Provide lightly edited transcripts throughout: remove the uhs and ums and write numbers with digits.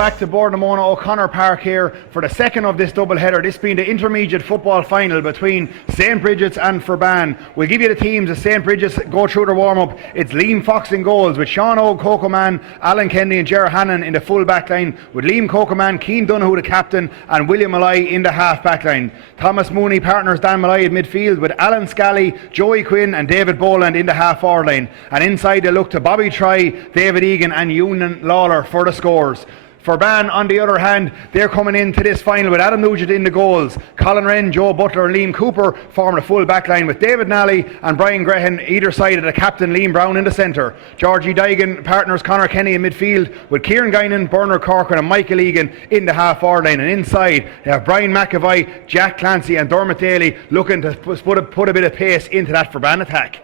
back to Bournemouth O'Connor Park here for the second of this double header, this being the intermediate football final between St. Brigids and Forban. We'll give you the teams as St. Brigids go through their warm-up. It's Liam Fox in goals with Sean O, Coco Man, Alan Kennedy and Ger Hannon in the full back line, with Liam Coco Man, Keane Donoghue the captain and William Malloy in the half back line. Thomas Mooney partners Dan Malloy at midfield with Alan Scally, Joey Quinn and David Boland in the half forward line, and inside they look to Bobby Try, David Egan and Ewan Lawler for the scores. Forban, on the other hand, they're coming into this final with Adam Nugent in the goals. Colin Wren, Joe Butler and Liam Cooper form the full back line with David Nally and Brian Grehan either side of the captain Liam Brown in the centre. Georgie Daigan partners Conor Kenny in midfield with Kieran Guinan, Bernard Corcoran and Michael Egan in the half forward line, and inside they have Brian McAvoy, Jack Clancy and Dermot Daly looking to put a bit of pace into that Forban attack.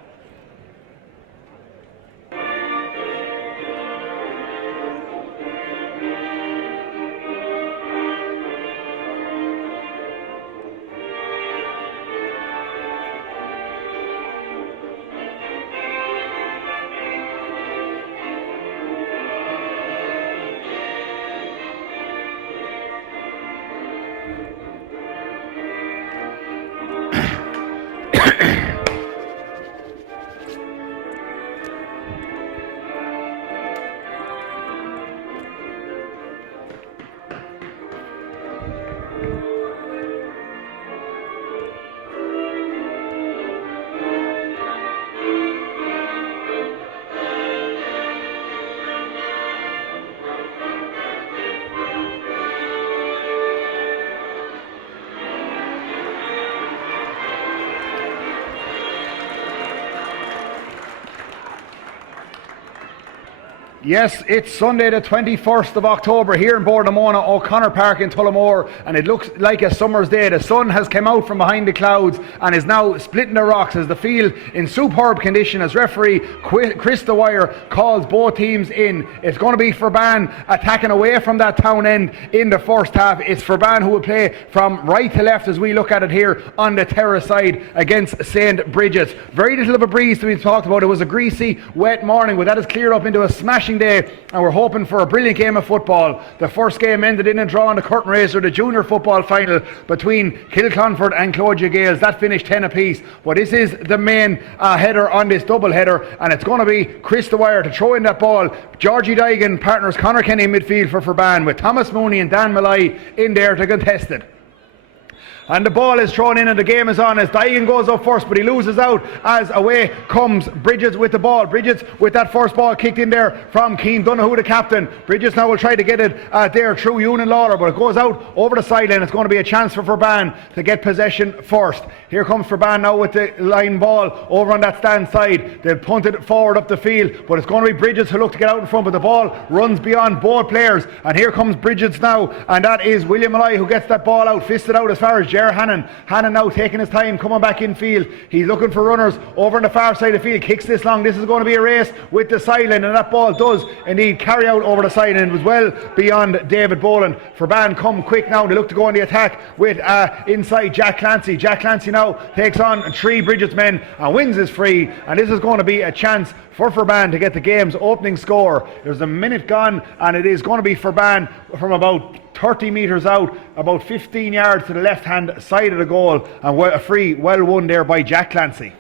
Yes, it's Sunday the 21st of October here in Bournemouth O'Connor Park in Tullamore, and it looks like a summer's day. The sun has come out from behind the clouds and is now splitting the rocks as the field in superb condition as referee Chris Dwyer calls both teams in. It's going to be Forban attacking away from that town end in the first half. It's Forban who will play from right to left as we look at it here on the terrace side against St. Brigids. Very little of a breeze to be talked about. It was a greasy, wet morning, but that has cleared up into a smashing day, and we're hoping for a brilliant game of football. The first game ended in a draw on the curtain raiser, the junior football final between Kilclonford and Clodagh Gales. That finished 10 apiece, but this is the main header on this double header, and it's going to be Chris Dwyer to throw in that ball. Georgie Daigan partners Conor Kenny in midfield for Forban with Thomas Mooney and Dan Malloy in there to contest it. And the ball is thrown in and the game is on as Daigan goes up first, but he loses out as away comes Brigids with the ball. Brigids with that first ball kicked in there from Keane Donoghue, the captain. Brigids now will try to get it there through Ewan Lawler, but it goes out over the sideline. It's going to be a chance for Forban to get possession first. Here comes Forban now with the line ball over on that stand side. They've punted forward up the field, but it's going to be Brigids who look to get out in front, but the ball runs beyond both players. And here comes Brigids now, and that is William Malloy who gets that ball out, fisted out as far as Ger Hannon. Hannon now taking his time, coming back in field. He's looking for runners over on the far side of the field. Kicks this long. This is going to be a race with the sideline, and that ball does indeed carry out over the sideline. It was well beyond David Boland. Forban come quick now. They look to go on the attack with inside Jack Clancy. Jack Clancy now takes on three Brigids men and wins his free. And this is going to be a chance for Forban to get the game's opening score. There's a minute gone, and it is going to be Forban from about 30 metres out, about 15 yards to the left hand side of the goal, and a free well won there by Jack Clancy.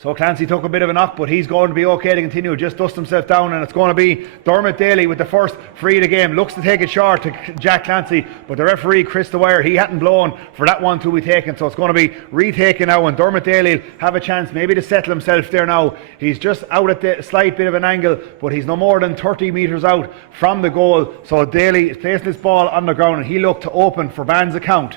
So Clancy took a bit of a knock, but he's going to be okay to continue. Just dust himself down, and it's going to be Dermot Daly with the first free of the game. Looks to take it short to Jack Clancy, but the referee Chris Dwyer, he hadn't blown for that one to be taken, so it's going to be retaken now, and Dermot Daly will have a chance maybe to settle himself there now. He's just out at the slight bit of an angle, but he's no more than 30 metres out from the goal. So Daly is placing this ball on the ground, and he looked to open Forban's account.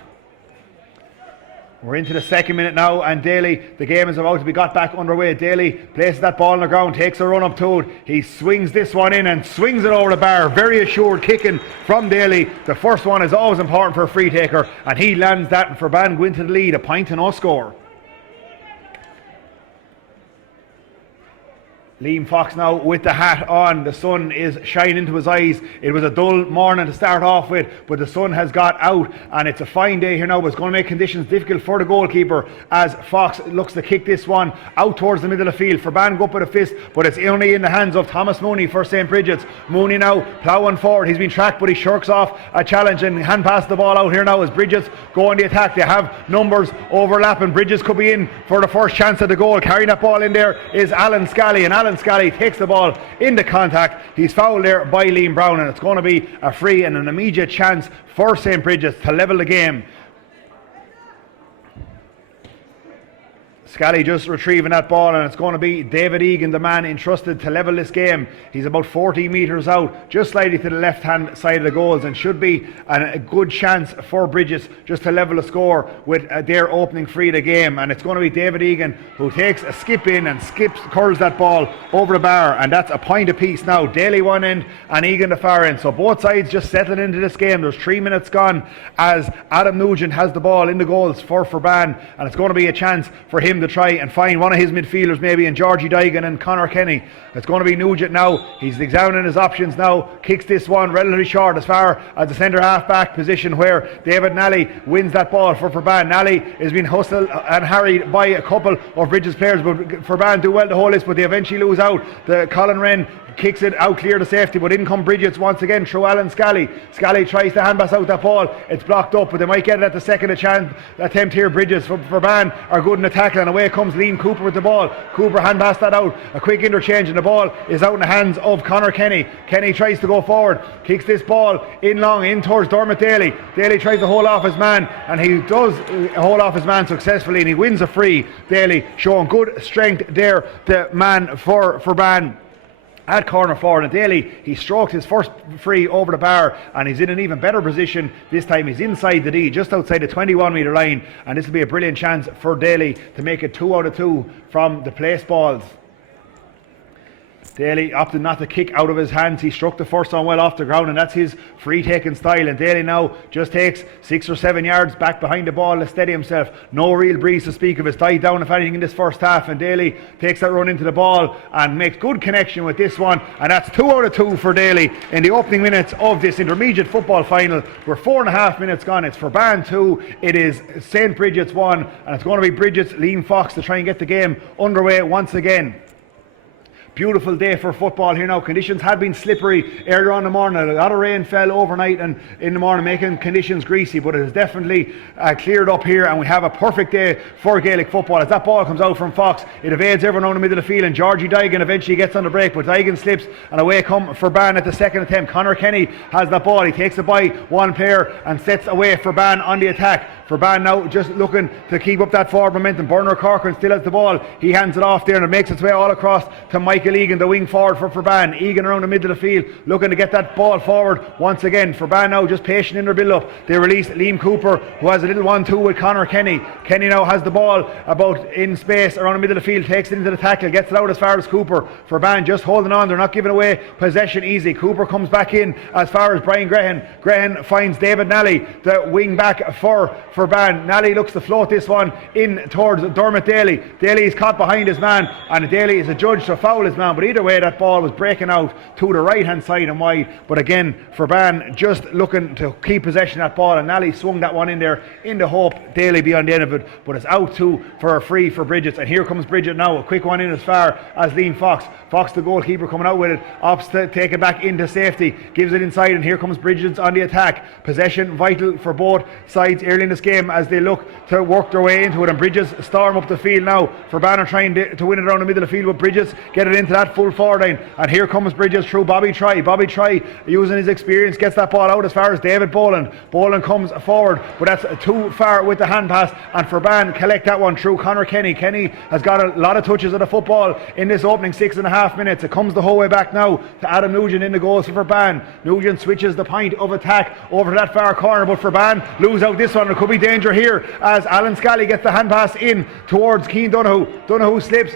We're into the second minute now, and Daly, the game is about to be got back underway. Daly places that ball on the ground, takes a run up to it. He swings this one in and swings it over the bar. Very assured kicking from Daly. The first one is always important for a free taker, and he lands that, and Forban go into the lead, a point to no score. Liam Fox now with the hat on. The sun is shining into his eyes. It was a dull morning to start off with, but the sun has got out and it's a fine day here now, but it's going to make conditions difficult for the goalkeeper as Fox looks to kick this one out towards the middle of the field. Furban go up with a fist, but it's only in the hands of Thomas Mooney for St. Brigids. Mooney now ploughing forward. He's been tracked, but he shirks off a challenge and hand pass the ball out here now as Brigids go on the attack. They have numbers overlapping. Brigids could be in for the first chance at the goal. Carrying that ball in there is Alan Scally, and Alan Scally takes the ball into contact. He's fouled there by Liam Brown, and it's going to be a free and an immediate chance for St. Brigids to level the game. Scally just retrieving that ball, and it's going to be David Egan, the man entrusted to level this game. He's about 40 metres out, just slightly to the left hand side of the goals, and should be a good chance for Brigids just to level the score with their opening free of the game. And it's going to be David Egan who takes a skip in and curls that ball over the bar, and that's a point apiece now. Daly one end and Egan the far end, so both sides just settling into this game. There's 3 minutes gone as Adam Nugent has the ball in the goals for Furban, and it's going to be a chance for him to try and find one of his midfielders, maybe in Georgie Daigan and Conor Kenny. It's going to be Nugent now. He's examining his options now. Kicks this one relatively short as far as the centre half back position, where David Nally wins that ball for Furban. Nally has been hustled and harried by a couple of Brigids players, but Furban do well to hold this, but they eventually lose out. The Colin Wren kicks it out clear to safety, but in come Brigids once again through Alan Scally. Scally tries to hand pass out that ball. It's blocked up, but they might get it at the second attempt here. Brigids for Furban are good in the tackle, and away comes Liam Cooper with the ball. Cooper hand pass that out. A quick interchange, and the ball is out in the hands of Conor Kenny. Kenny tries to go forward, kicks this ball in long in towards Dermot Daly. Daly tries to hold off his man, and he does hold off his man successfully, and he wins a free. Daly showing good strength there, the man for Furban at corner forward. And Daly, he stroked his first free over the bar, and he's in an even better position this time. He's inside the D, just outside the 21 metre line, and this will be a brilliant chance for Daly to make it 2 out of 2 from the place balls. Daly opted not to kick out of his hands. He struck the first one well off the ground, and that's his free taking style. And Daly now just takes 6 or 7 yards back behind the ball to steady himself. No real breeze to speak of. It's died down, if anything, in this first half, and Daly takes that run into the ball and makes good connection with this one, and that's 2 out of 2 for Daly in the opening minutes of this intermediate football final. We're 4.5 minutes gone. It's Furban 2, it is St. Brigids 1, and it's going to be Brigids Liam Fox to try and get the game underway once again. Beautiful day for football here now. Conditions had been slippery earlier on in the morning. A lot of rain fell overnight and in the morning, making conditions greasy, but it has definitely cleared up here, and we have a perfect day for Gaelic football. As that ball comes out from Fox, it evades everyone on the middle of the field, and Georgie Daigan eventually gets on the break, but Daigan slips, and away come Furban at the second attempt. Conor Kenny has that ball. He takes it by one player and sets away Furban on the attack. Furban now just looking to keep up that forward momentum. Bernard Corcoran still has the ball. He hands it off there, and it makes its way all across to Michael Egan, the wing forward for Furban. Egan around the middle of the field, looking to get that ball forward once again. Furban now just patient in their build-up. They release Liam Cooper, who has a little 1-2 with Conor Kenny. Kenny now has the ball about in space around the middle of the field, takes it into the tackle, gets it out as far as Cooper. Furban just holding on. They're not giving away possession easy. Cooper comes back in as far as Brian Grehan. Grehan finds David Nally, the wing back for Furban. Nally looks to float this one in towards Dermot Daly. Daly is caught behind his man, and Daly is adjudged to foul his man, but either way that ball was breaking out to the right hand side and wide. But again, Furban just looking to keep possession of that ball, and Nally swung that one in there in the hope Daly be on the end of it, but it's out too for a free for Brigids. And here comes Brigids now, a quick one in as far as Liam Fox. Fox, the goalkeeper, coming out with it, opts to take it back into safety, gives it inside, and here comes Brigids on the attack. Possession vital for both sides early in this game as they look to work their way into it, and Brigids storm up the field now. Furban are trying to win it around the middle of the field, but Brigids get it into that full forward line, and here comes Brigids through Bobby Try. Bobby Try, using his experience, gets that ball out as far as David Boland. Boland comes forward, but that's too far with the hand pass, and Furban collect that one through Conor Kenny. Kenny has got a lot of touches of the football in this opening 6.5 minutes. It comes the whole way back now to Adam Nugent in the goals for Furban. Nugent switches the point of attack over to that far corner, but Furban lose out this one. There could be danger here as Alan Scally gets the hand pass in towards Cian Donoghue. Donoghue slips,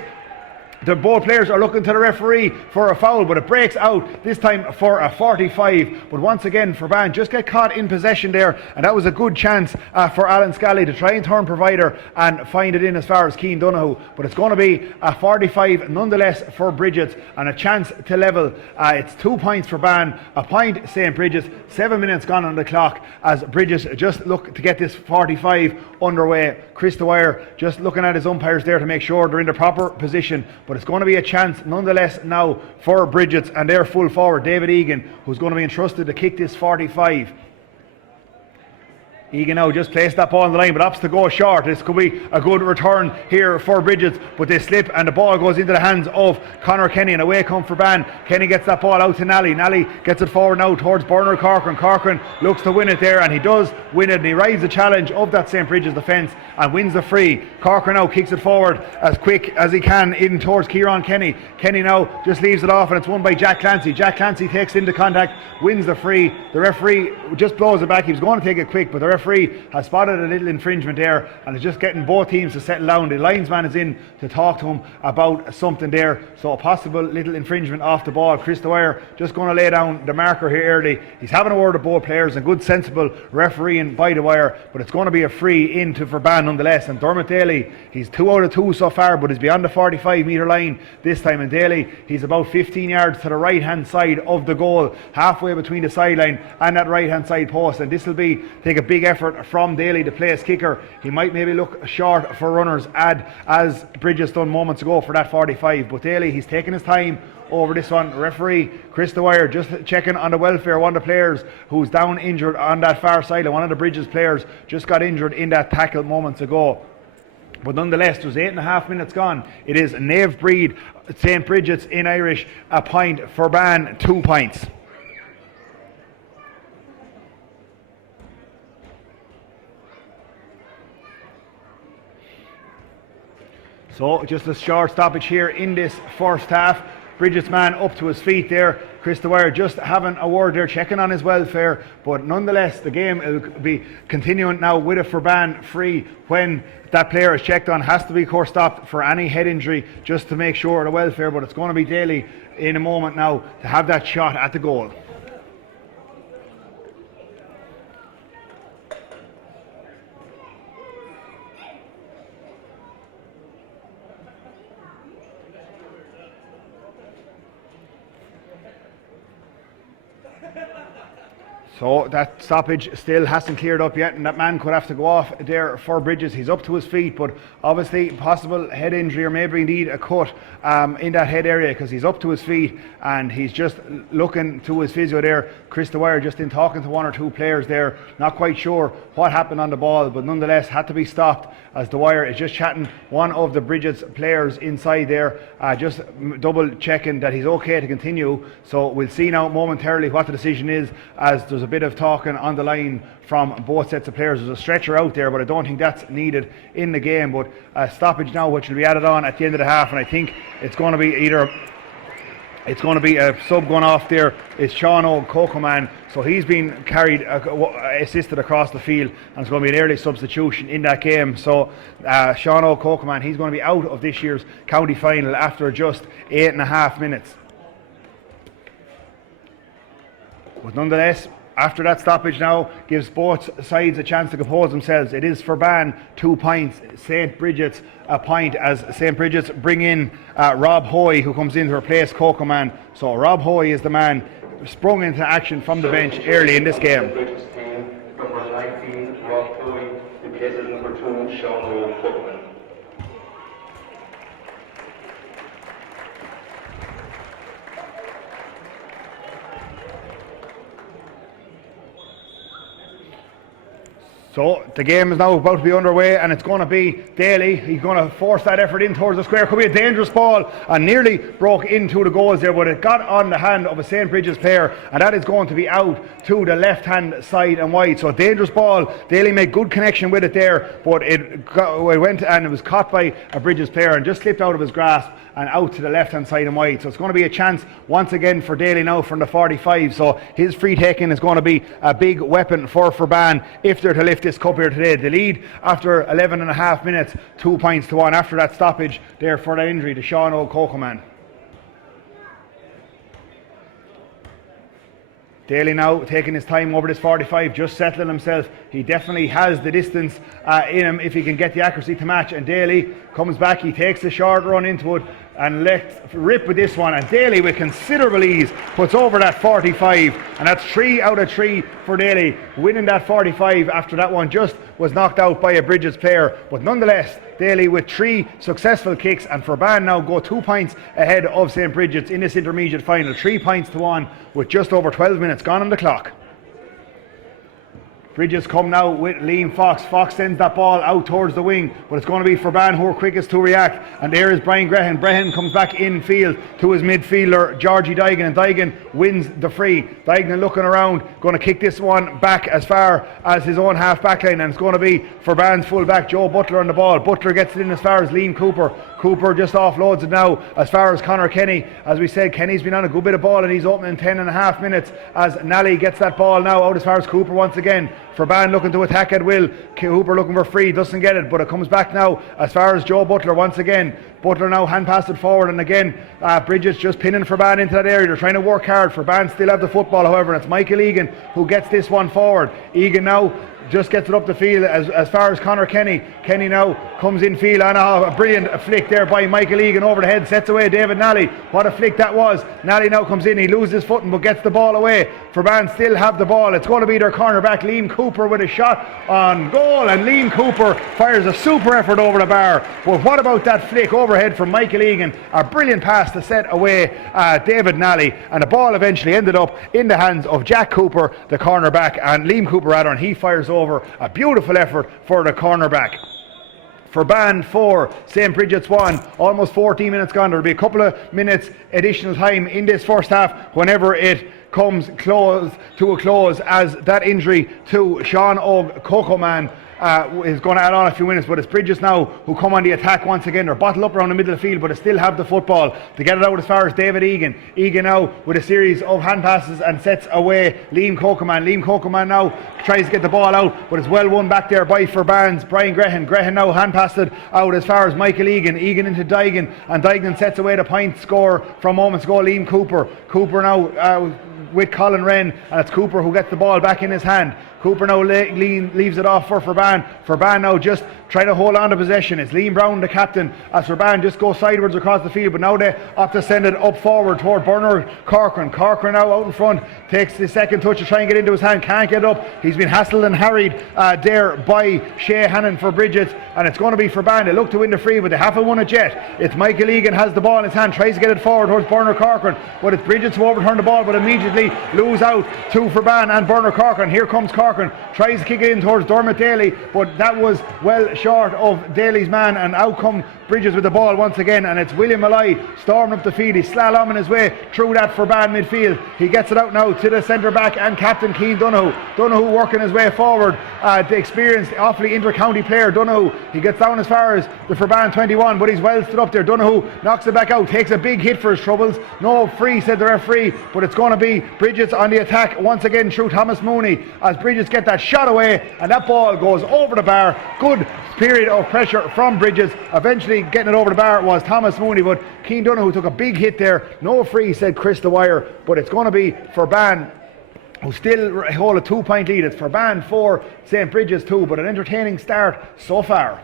The both players are looking to the referee for a foul, but it breaks out this time for a 45. But once again, Forban just get caught in possession there, and that was a good chance for Alan Scally to try and turn provider and find it in as far as Keane Donoghue. But it's going to be a 45 nonetheless for Brigids, and a chance to level. It's 2 points for Ban, a point St. Brigids. 7 minutes gone on the clock as Brigids just look to get this 45 underway. Chris Dwyer just looking at his umpires there to make sure they're in the proper position. But it's going to be a chance nonetheless now for Brigids, and their full forward David Egan, who's going to be entrusted to kick this 45. Egan now just placed that ball on the line, but opts to go short. This could be a good return here for Brigids, but they slip and the ball goes into the hands of Conor Kenny, and away come for Ban. Kenny gets that ball out to Nally. Nally gets it forward now towards Bernard Corcoran. Corcoran looks to win it there, and he does win it, and he rides the challenge of that St. Brigids defence and wins the free. Corcoran now kicks it forward as quick as he can in towards Kieran Kenny. Kenny now just leaves it off, and it's won by Jack Clancy. Jack Clancy takes into contact, wins the free. The referee just blows it back. He was going to take it quick, but the referee has spotted a little infringement there and is just getting both teams to settle down. The linesman is in to talk to him about something there, so a possible little infringement off the ball. Chris Dwyer just going to lay down the marker here early. He's having a word with both players and good sensible refereeing by Dwyer, but it's going to be a free into Forban nonetheless. And Dermot Daly, he's 2 out of 2 so far, but he's beyond the 45 metre line this time. And Daly, he's about 15 yards to the right hand side of the goal, halfway between the sideline and that right hand side post, and this will be take a big effort from Daly to play as kicker. He might maybe look short for runners as Bridges done moments ago for that 45, but Daly, he's taking his time over this one. Referee Chris Dwyer just checking on the welfare of one of the players who's down injured on that far side, and one of the Bridges players just got injured in that tackle moments ago. But nonetheless, there's 8.5 minutes gone. It is Nave Breed, St. Brigids in Irish, a point. Forban, 2 points. So just a short stoppage here in this first half. Brigids man up to his feet there. Chris Dwyer just having a word there, checking on his welfare. But nonetheless, the game will be continuing now with a Forban free when that player is checked on. Has to be, of course, stopped for any head injury just to make sure of the welfare. But it's going to be Daly in a moment now to have that shot at the goal. So that stoppage still hasn't cleared up yet, and that man could have to go off there for Brigids. He's up to his feet, but obviously possible head injury or maybe indeed a cut in that head area, because he's up to his feet and he's just looking to his physio there. Chris Dwyer just in talking to one or two players there, not quite sure what happened on the ball, but nonetheless had to be stopped as Dwyer is just chatting one of the Brigids players inside there, just double checking that he's okay to continue. So we'll see now momentarily what the decision is, as there's a bit of talking on the line from both sets of players. There's a stretcher out there, but I don't think that's needed in the game. But a stoppage now which will be added on at the end of the half, and I think it's going to be it's going to be a sub going off there. It's Sean O'Cocoman, so he's been carried, assisted across the field, and it's going to be an early substitution in that game. So Sean O'Cocoman, he's going to be out of this year's county final after just 8.5 minutes. But nonetheless, after that stoppage now gives both sides a chance to compose themselves. It is Forban 2 points, St. Brigids a point, as St. Brigids bring in Rob Hoy, who comes in to replace Cocoman. So Rob Hoy is the man sprung into action from the bench early in this game. Number 19, Rob Hoy, replaces number 2, Sean Cocoman. So the game is now about to be underway, and it's going to be Daly. He's going to force that effort in towards the square. Could be a dangerous ball, and nearly broke into the goals there, but it got on the hand of a St. Brigids player, and that is going to be out to the left hand side and wide. So a dangerous ball. Daly made good connection with it there, but it went and it was caught by a Brigids player and just slipped out of his grasp and out to the left hand side and wide. So it's going to be a chance once again for Daly now from the 45. So his free taking is going to be a big weapon for Forban if they're to lift this cup here today. The lead after 11 and a half minutes, 2 points to 1 after that stoppage there for that injury to Sean O'Cocoman. Daly now taking his time over this 45, just settling himself. He definitely has the distance in him if he can get the accuracy to match. And Daly comes back, he takes a short run into it and let's rip with this one. And Daly with considerable ease puts over that 45, and that's 3 out of 3 for Daly, winning that 45 after that one just was knocked out by a Brigids player. But nonetheless, Daly with 3 successful kicks, and Forban now go 2 points ahead of St. Brigids in this intermediate final, 3 points to 1 with just over 12 minutes gone on the clock. Brigids come now with Liam Fox. Fox sends that ball out towards the wing, but it's going to be Forban who are quickest to react. And there is Brian Grehan. Brehan comes back in field to his midfielder, Georgie Daigan, and Daigan wins the free. Daigan looking around, going to kick this one back as far as his own half back line, and it's going to be Forban's full back, Joe Butler, on the ball. Butler gets it in as far as Liam Cooper. Cooper just offloads it now as far as Conor Kenny. As we said, Kenny's been on a good bit of ball, and he's opening 10 and a half minutes as Nally gets that ball now out as far as Cooper once again. Forban looking to attack at will. Cooper looking for free, doesn't get it, but it comes back now as far as Joe Butler once again. Butler now hand passed it forward, and again Brigids just pinning Forban into that area. They're trying to work hard. Forban still have the football, however, and it's Michael Egan who gets this one forward. Egan now just gets it up the field as far as Conor Kenny. Kenny now comes in field, and a brilliant flick there by Michael Egan over the head, sets away David Nally. What a flick that was. Nally now comes in, he loses his footing but gets the ball away. Forban still have the ball. It's going to be their cornerback Liam Cooper with a shot on goal, and Liam Cooper fires a super effort over the bar. But what about that flick overhead from Michael Egan? A brilliant pass to set away David Nally, and the ball eventually ended up in the hands of Jack Cooper, the cornerback, and Liam Cooper rather, and he fires over. A beautiful effort for the cornerback. Forban 4, St. Brigids 1, almost 14 minutes gone. There will be a couple of minutes additional time in this first half whenever it comes close to a close, as that injury to Sean O'Cocoman is going to add on a few minutes. But it's Brigids now who come on the attack once again. They're bottled up around the middle of the field, but they still have the football to get it out as far as David Egan. Egan now with a series of hand passes and sets away Liam Cocoman. Liam Cocoman now tries to get the ball out, but it's well won back there by Forban's Brian Grehan. Grehan now hand passed it out as far as Michael Egan. Egan into Daigan, and Daigan sets away the point score from moments ago, Liam Cooper. Cooper now with Colin Wren, and it's Cooper who gets the ball back in his hand. Cooper now leaves it off for Forban. Forban now just trying to hold on to possession. It's Liam Brown, the captain, as Forban just goes sideways across the field, but now they opt to send it up forward toward Bernard Corcoran. Corcoran now out in front, takes the second touch to try and get into his hand, can't get up. He's been hassled and harried there by Shea Hannon for Brigids, and it's going to be Forban. They look to win the free, but they haven't won it yet. It's Michael Egan has the ball in his hand, tries to get it forward towards Bernard Corcoran, but it's Brigids who overturn the ball, but immediately lose out to Forban and Bernard Corcoran. Here comes Corcoran, tries to kick it in towards Dermot Daly, but that was well short of Daly's man, and out come Brigids with the ball once again, and it's William Malloy storming up the field. He's slaloming his way through that Forban midfield. He gets it out now to the centre back and captain Keane Donoghue. Donoghue working his way forward, the experienced Offaly inter-county player Donoghue. He gets down as far as the Forban 21, but he's well stood up there. Donoghue knocks it back out, takes a big hit for his troubles. No free, said the referee, but it's going to be Brigids on the attack once again through Thomas Mooney, as Brigids get that shot away, and that ball goes over the bar. Good period of pressure from Brigids. Eventually getting it over the bar was Thomas Mooney, but Keane Donoghue took a big hit there. No free, said Chris Dwyer, but it's going to be Forban who still hold a 2-point lead. It's Forban 4, St. Brigids 2, but an entertaining start so far.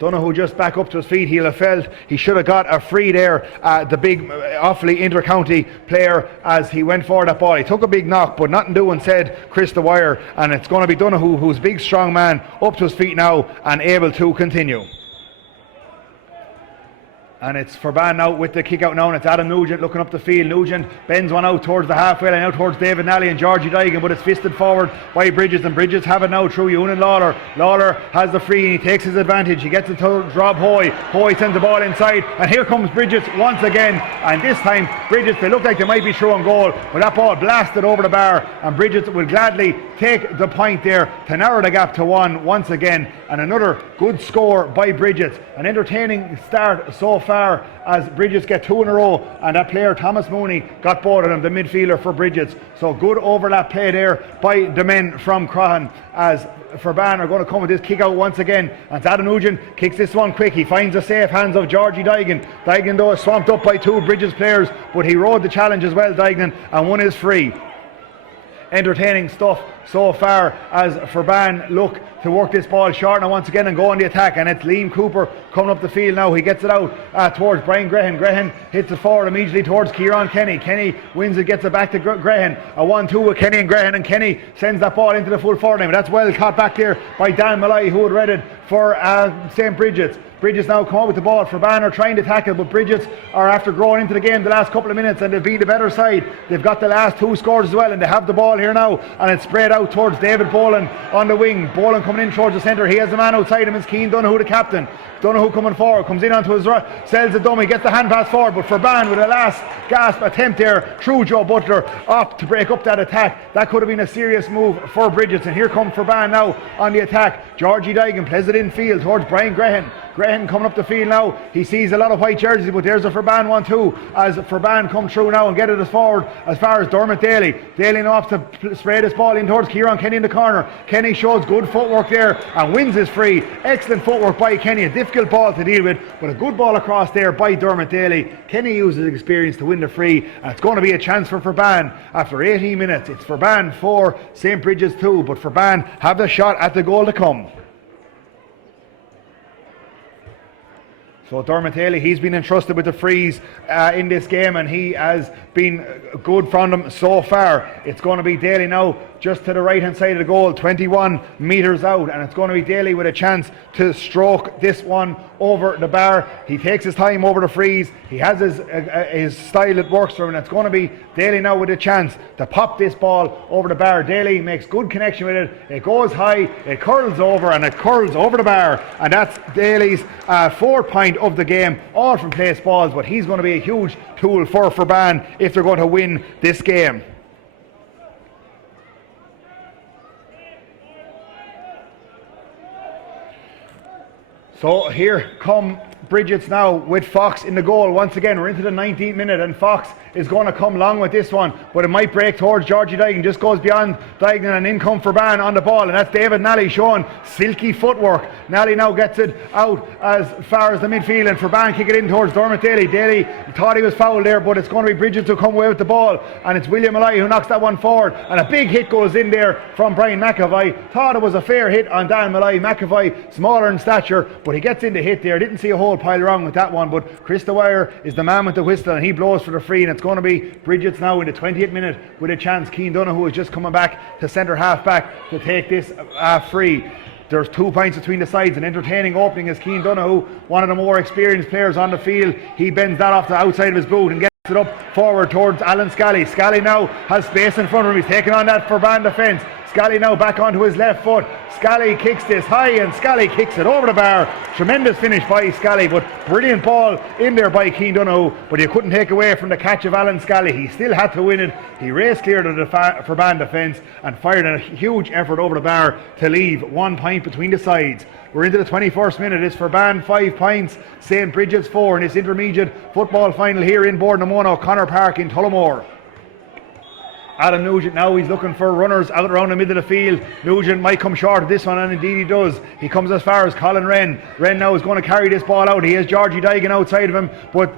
Donoghue just back up to his feet. He'll have felt he should have got a free there, the big Offaly inter-county player, as he went for that ball. He took a big knock, but nothing doing, said Chris Dwyer, and it's going to be Donoghue, who's big strong man, up to his feet now and able to continue. And it's Forban now with the kick out now, and it's Adam Nugent looking up the field. Nugent bends one out towards the halfway line, out towards David Nally and Georgie Daigan, but it's fisted forward by Brigids, and Brigids have it now through Ewan Lawler. Lawler has the free and he takes his advantage. He gets it to Rob Hoy. Hoy sends the ball inside, and here comes Brigids once again, and this time Brigids, they look like they might be through on goal, but that ball blasted over the bar, and Brigids will gladly take the point there to narrow the gap to 1 once again, and another good score by Brigids. An entertaining start so far. far as Brigids get 2 in a row, and that player Thomas Mooney got both of them, the midfielder for Brigids. So good overlap play there by the men from Croghan, as Forban are going to come with this kick out once again, and Adam Nugent kicks this one quick. He finds the safe hands of Georgie Daigan. Daigan though is swamped up by 2 Brigids players, but he rode the challenge as well, Daigan, and one is free. Entertaining stuff so far as Forban look to work this ball short now once again and go on the attack, and it's Liam Cooper coming up the field now. He gets it out towards Brian Grehan. Grehan hits it forward immediately towards Kieran Kenny. Kenny wins it, gets it back to Grehan. A 1-2 with Kenny and Grehan, and Kenny sends that ball into the full forward line. That's well caught back there by Dan Malloy, who had read it for St. Brigids. Brigids now come out with the ball. Forban are trying to tackle, but Brigids are after growing into the game the last couple of minutes, and they've been the better side. They've got the last 2 scores as well, and they have the ball here now, and it's spread out towards David Boland on the wing. Boland coming in towards the centre. He has a man outside him. It's Cian Donoghue, the captain. Donoghue coming forward, comes in onto his right, sells the dummy, gets the hand pass forward, but Forban with a last gasp attempt there through Joe Butler up to break up that attack. That could have been a serious move for Brigids, and here comes Forban now on the attack. Georgie Daigan plays it in field towards Brian Grehan. Grehan coming up the field now. He sees a lot of white jerseys, but there's a Forban 1-2 as Forban come through now and get it as forward as far as Dermot Daly. Daly now off to spray this ball in towards Kieran Kenny in the corner. Kenny shows good footwork there and wins his free. Excellent footwork by Kenny. A difficult ball to deal with, but a good ball across there by Dermot Daly. Kenny uses his experience to win the free, and it's going to be a chance for Forban after 18 minutes. It's Forban 4, St. Brigids 2, but Forban have the shot at the goal to come. So Dermot Daly, he's been entrusted with the frees in this game, and he has been good from them so far. It's going to be Daly now just to the right hand side of the goal, 21 metres out, and it's going to be Daly with a chance to stroke this one over the bar. He takes his time over the frees. He has his style that works for him, and it's going to be Daly now with a chance to pop this ball over the bar. Daly makes good connection with it. It goes high, it curls over, and it curls over the bar, and that's Daly's 4th point of the game, all from place balls, but he's going to be a huge tool for Forban if they're going to win this game. So here come Brigids now with Fox in the goal. Once again, we're into the 19th minute, and Fox is going to come long with this one, but it might break towards Georgie Daigan. Just goes beyond Daigan, and in come Forban on the ball, and that's David Nally showing silky footwork. Nally now gets it out as far as the midfield, and Forban kick it in towards Dermot Daly. Daly thought he was fouled there, but it's going to be Brigids who come away with the ball, and it's William Malloy who knocks that one forward, and a big hit goes in there from Brian McAvoy. Thought it was a fair hit on Dan Malloy. McAvoy smaller in stature, but he gets in the hit there. Didn't see a whole pile wrong with that one, but Chris Dwyer is the man with the whistle, and he blows for the free, and it's going to be Brigids now in the 20th minute with a chance. Cian Donoghue is just coming back to centre half back to take this free. There's 2 points between the sides. An entertaining opening as Cian Donoghue, one of the more experienced players on the field, he bends that off the outside of his boot and gets it up forward towards Alan Scally. Scally now has space in front of him. He's taking on that Forban defence. Scally now back onto his left foot. Scally kicks this high, and Scally kicks it over the bar. Tremendous finish by Scally, but brilliant ball in there by Cian Donoghue, but you couldn't take away from the catch of Alan Scally. He still had to win it. He raced clear to the Forban defence and fired a huge effort over the bar to leave 1 point between the sides. We're into the 21st minute. It's Forban 5 points, St. Brigids 4 in this intermediate football final here in Bournemouth, O'Connor Park in Tullamore. Adam Nugent now, he's looking for runners out around the middle of the field. Nugent might come short of this one, and indeed he does. He comes as far as Colin Wren. Wren now is going to carry this ball out. He has Georgie Daigan outside of him, but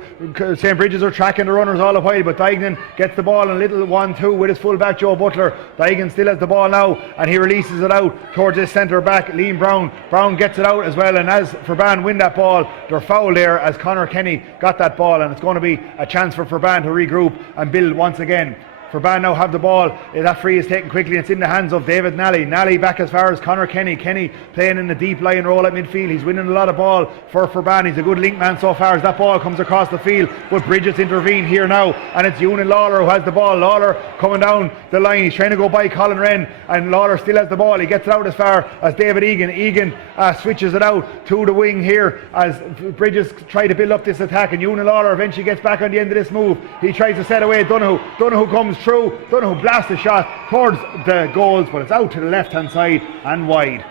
St. Brigids are tracking the runners all the while, but Daigan gets the ball in a little 1-2 with his fullback Joe Butler. Daigan still has the ball now, and he releases it out towards his centre back Liam Brown. Brown gets it out as well, and as Forban win that ball, they're fouled there as Conor Kenny got that ball, and it's going to be a chance for Forban to regroup and build once again. Forban now have the ball. That free is taken quickly. It's in the hands of David Nally. Nally back as far as Conor Kenny. Kenny playing in the deep line role at midfield. He's winning a lot of ball for Forban. He's a good link man so far as that ball comes across the field. But Brigids intervene here now, and it's Ewan Lawler who has the ball. Lawler coming down the line. He's trying to go by Colin Wren, and Lawler still has the ball. He gets it out as far as David Egan. Egan switches it out to the wing here as Brigids try to build up this attack, and Ewan Lawler eventually gets back on the end of this move. He tries to set away Donoghue. Donoghue comes through. Donoghue blasts the shot towards the goals, but it's out to the left hand side and wide.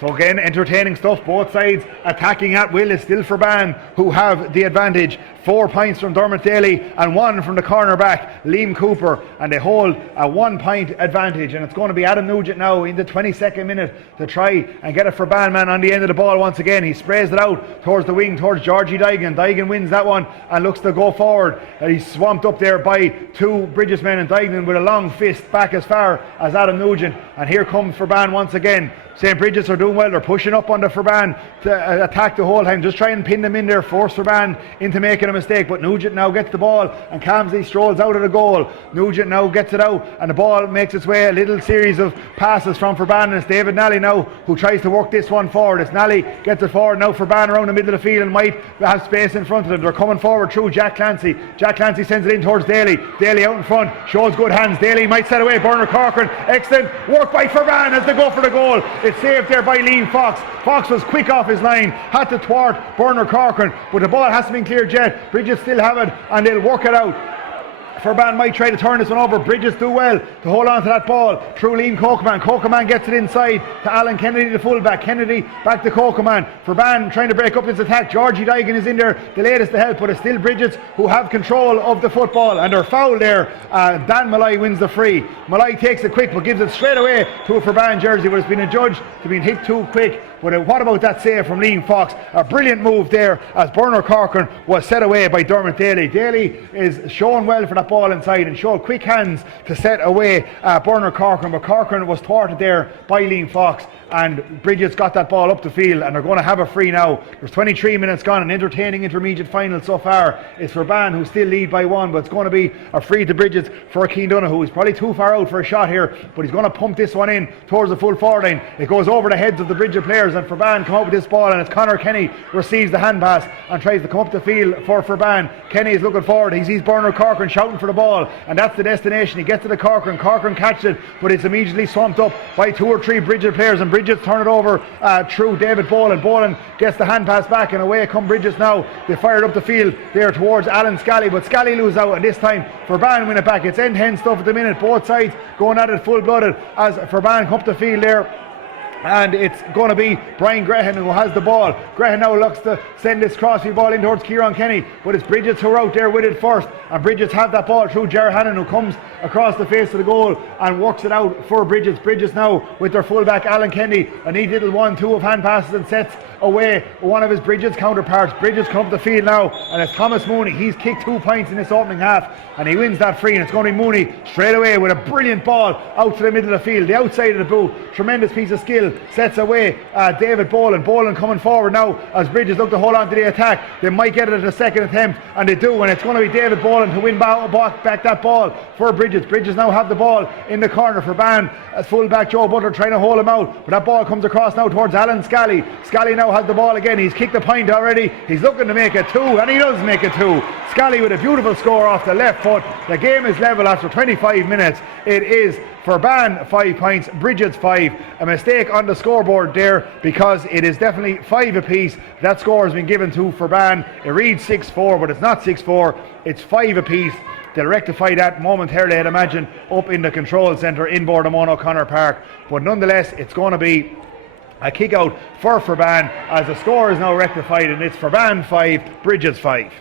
So again, entertaining stuff, both sides attacking at will. It's still Forban who have the advantage. 4 points from Dermot Daly and 1 from the cornerback, Liam Cooper, and they hold a 1 point advantage. And it's going to be Adam Nugent now in the 22nd minute to try and get a Forban man on the end of the ball once again. He sprays it out towards the wing, towards Georgie Daigan. Daigan wins that one and looks to go forward. He's swamped up there by 2 Brigids men, and Daigan with a long fist back as far as Adam Nugent. And here comes Forban once again. St. Brigids are doing well. They're pushing up on the Forban to attack the whole time. Just try and pin them in there, force Forban into making a mistake. But Nugent now gets the ball and Camsley strolls out of the goal. Nugent now gets it out and the ball makes its way. A little series of passes from Forban, and it's David Nally now who tries to work this one forward. It's Nally gets it forward now. Forban around the middle of the field and might have space in front of them. They're coming forward through Jack Clancy. Jack Clancy sends it in towards Daly. Daly out in front, shows good hands. Daly might set away Bernard Corcoran. Excellent work by Forban as they go for the goal. It's saved there by Liam Fox. Fox was quick off his line, had to thwart Bernard Corcoran, but the ball hasn't been cleared yet. Brigids still have it and they'll work it out. Forban might try to turn this one over. Brigids do well to hold on to that ball through Liam Cokeman. Cokeman gets it inside to Alan Kennedy, the fullback. Kennedy back to Cokeman. Forban trying to break up this attack. Georgie Daigan is in there, the latest to help, but it's still Brigids who have control of the football, and they're fouled there. Dan Malloy wins the free. Malloy takes it quick but gives it straight away to a Forban jersey, but it's been adjudged to being hit too quick. But what about that save from Liam Fox? A brilliant move there as Bernard Corcoran was set away by Dermot Daly. Daly is showing well for that ball inside and showed quick hands to set away Bernard Corcoran, but Corcoran was thwarted there by Liam Fox, and Brigids got that ball up the field and they're going to have a free now. There's 23 minutes gone. An entertaining intermediate final so far. It's Forban who still lead by 1, but it's going to be a free to Brigids for Keane Donoghue. He's probably too far out for a shot here, but he's going to pump this one in towards the full forward line. It goes over the heads of the Brigids players, and Forban come up with this ball, and it's Conor Kenny receives the hand pass and tries to come up the field for Forban. Kenny is looking forward. He sees Bernard Corcoran shouting for the ball, and that's the destination. He gets to the Corcoran. Corcoran catches it, but it's immediately swamped up by 2 or 3 Brigids players, and Brigids turn it over through David Boland. Boland gets the hand pass back, and away come Brigids now. They fired up the field there towards Alan Scally, but Scally loses out, and this time Forban win it back. It's end-to-end stuff at the minute. Both sides going at it full-blooded as Forban come up the field there. And it's going to be Brian Grehan who has the ball. Grehan now looks to send this crossfield ball in towards Kieran Kenny, but it's Brigids who are out there with it first, and Brigids have that ball through Ger Hannon, who comes across the face of the goal and works it out for Brigids. Brigids now with their fullback Alan Kenny, a neat little 1-2 of hand passes and sets away one of his Brigids counterparts. Brigids come up the field now, and it's Thomas Mooney. He's kicked 2 points in this opening half and he wins that free, and it's going to be Mooney straight away with a brilliant ball out to the middle of the field, the outside of the boot. Tremendous piece of skill, sets away David Boland. Boland coming forward now as Brigids look to hold on to the attack. They might get it at a second attempt, and they do, and it's going to be David Boland who win back that ball for Brigids. Brigids now have the ball in the corner for Ban as fullback Joe Butler trying to hold him out, but that ball comes across now towards Alan Scally. Scally now has the ball again. He's kicked the point already. He's looking to make it 2, and he does make it 2. Scally with a beautiful score off the left foot. The game is level after 25 minutes. It is Forban 5 points, Brigids 5. A mistake on the scoreboard there because it is definitely 5 apiece. That score has been given to Forban. It reads 6-4, but it's not 6-4. It's 5 apiece. They'll rectify that momentarily, I'd imagine, up in the control centre in Bordemoan O'Connor Park. But nonetheless, it's going to be a kick out for Forban as the score is now rectified, and it's Forban 5, Brigids 5.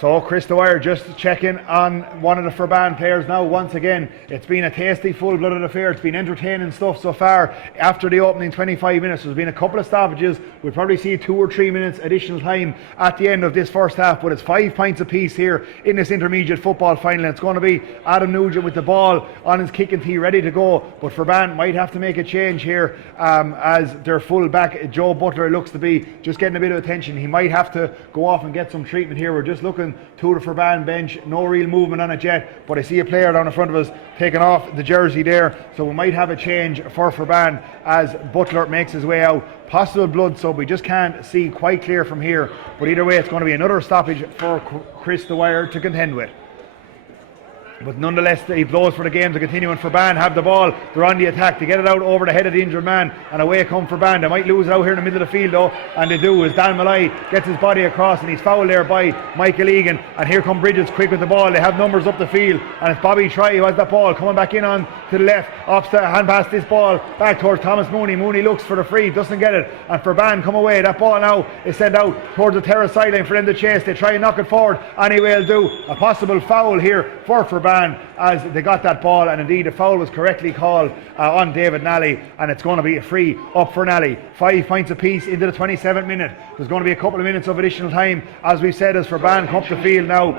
So Chris Dwyer just checking on one of the Forban players now once again. It's been a tasty full-blooded affair. It's been entertaining stuff so far. After the opening 25 minutes, there's been a couple of stoppages. We'll probably see 2 or 3 minutes additional time at the end of this first half, but it's 5 points apiece here in this intermediate football final. It's going to be Adam Nugent with the ball on his kicking tee ready to go, but Forban might have to make a change here as their full-back Joe Butler looks to be just getting a bit of attention. He might have to go off and get some treatment here. We're just looking to the Forban bench, no real movement on it yet, but I see a player down in front of us taking off the jersey there, so we might have a change for Forban as Butler makes his way out. Possible blood, so we just can't see quite clear from here, but either way it's going to be another stoppage for Chris Dwyer to contend with. But nonetheless, he blows for the game to continue, and Forban have the ball. They're on the attack to get it out over the head of the injured man, and away come Forban. They might lose it out here in the middle of the field though, and they do, as Dan Malloy gets his body across, and he's fouled there by Michael Egan. And here come Brigids quick with the ball. They have numbers up the field, and it's Bobby Try who has that ball coming back in on to the left. Off the hand pass this ball back towards Thomas Mooney. Mooney looks for the free, doesn't get it, and Forban come away. That ball now is sent out towards the terrace sideline for them to chase. They try and knock it forward, anyway will do. A possible foul here for Forban as they got that ball, and indeed the foul was correctly called on David Nally, and it's going to be a free up for Nally. 5 points apiece into the 27th minute. There's going to be a couple of minutes of additional time, as we said, as Forban come up the field now.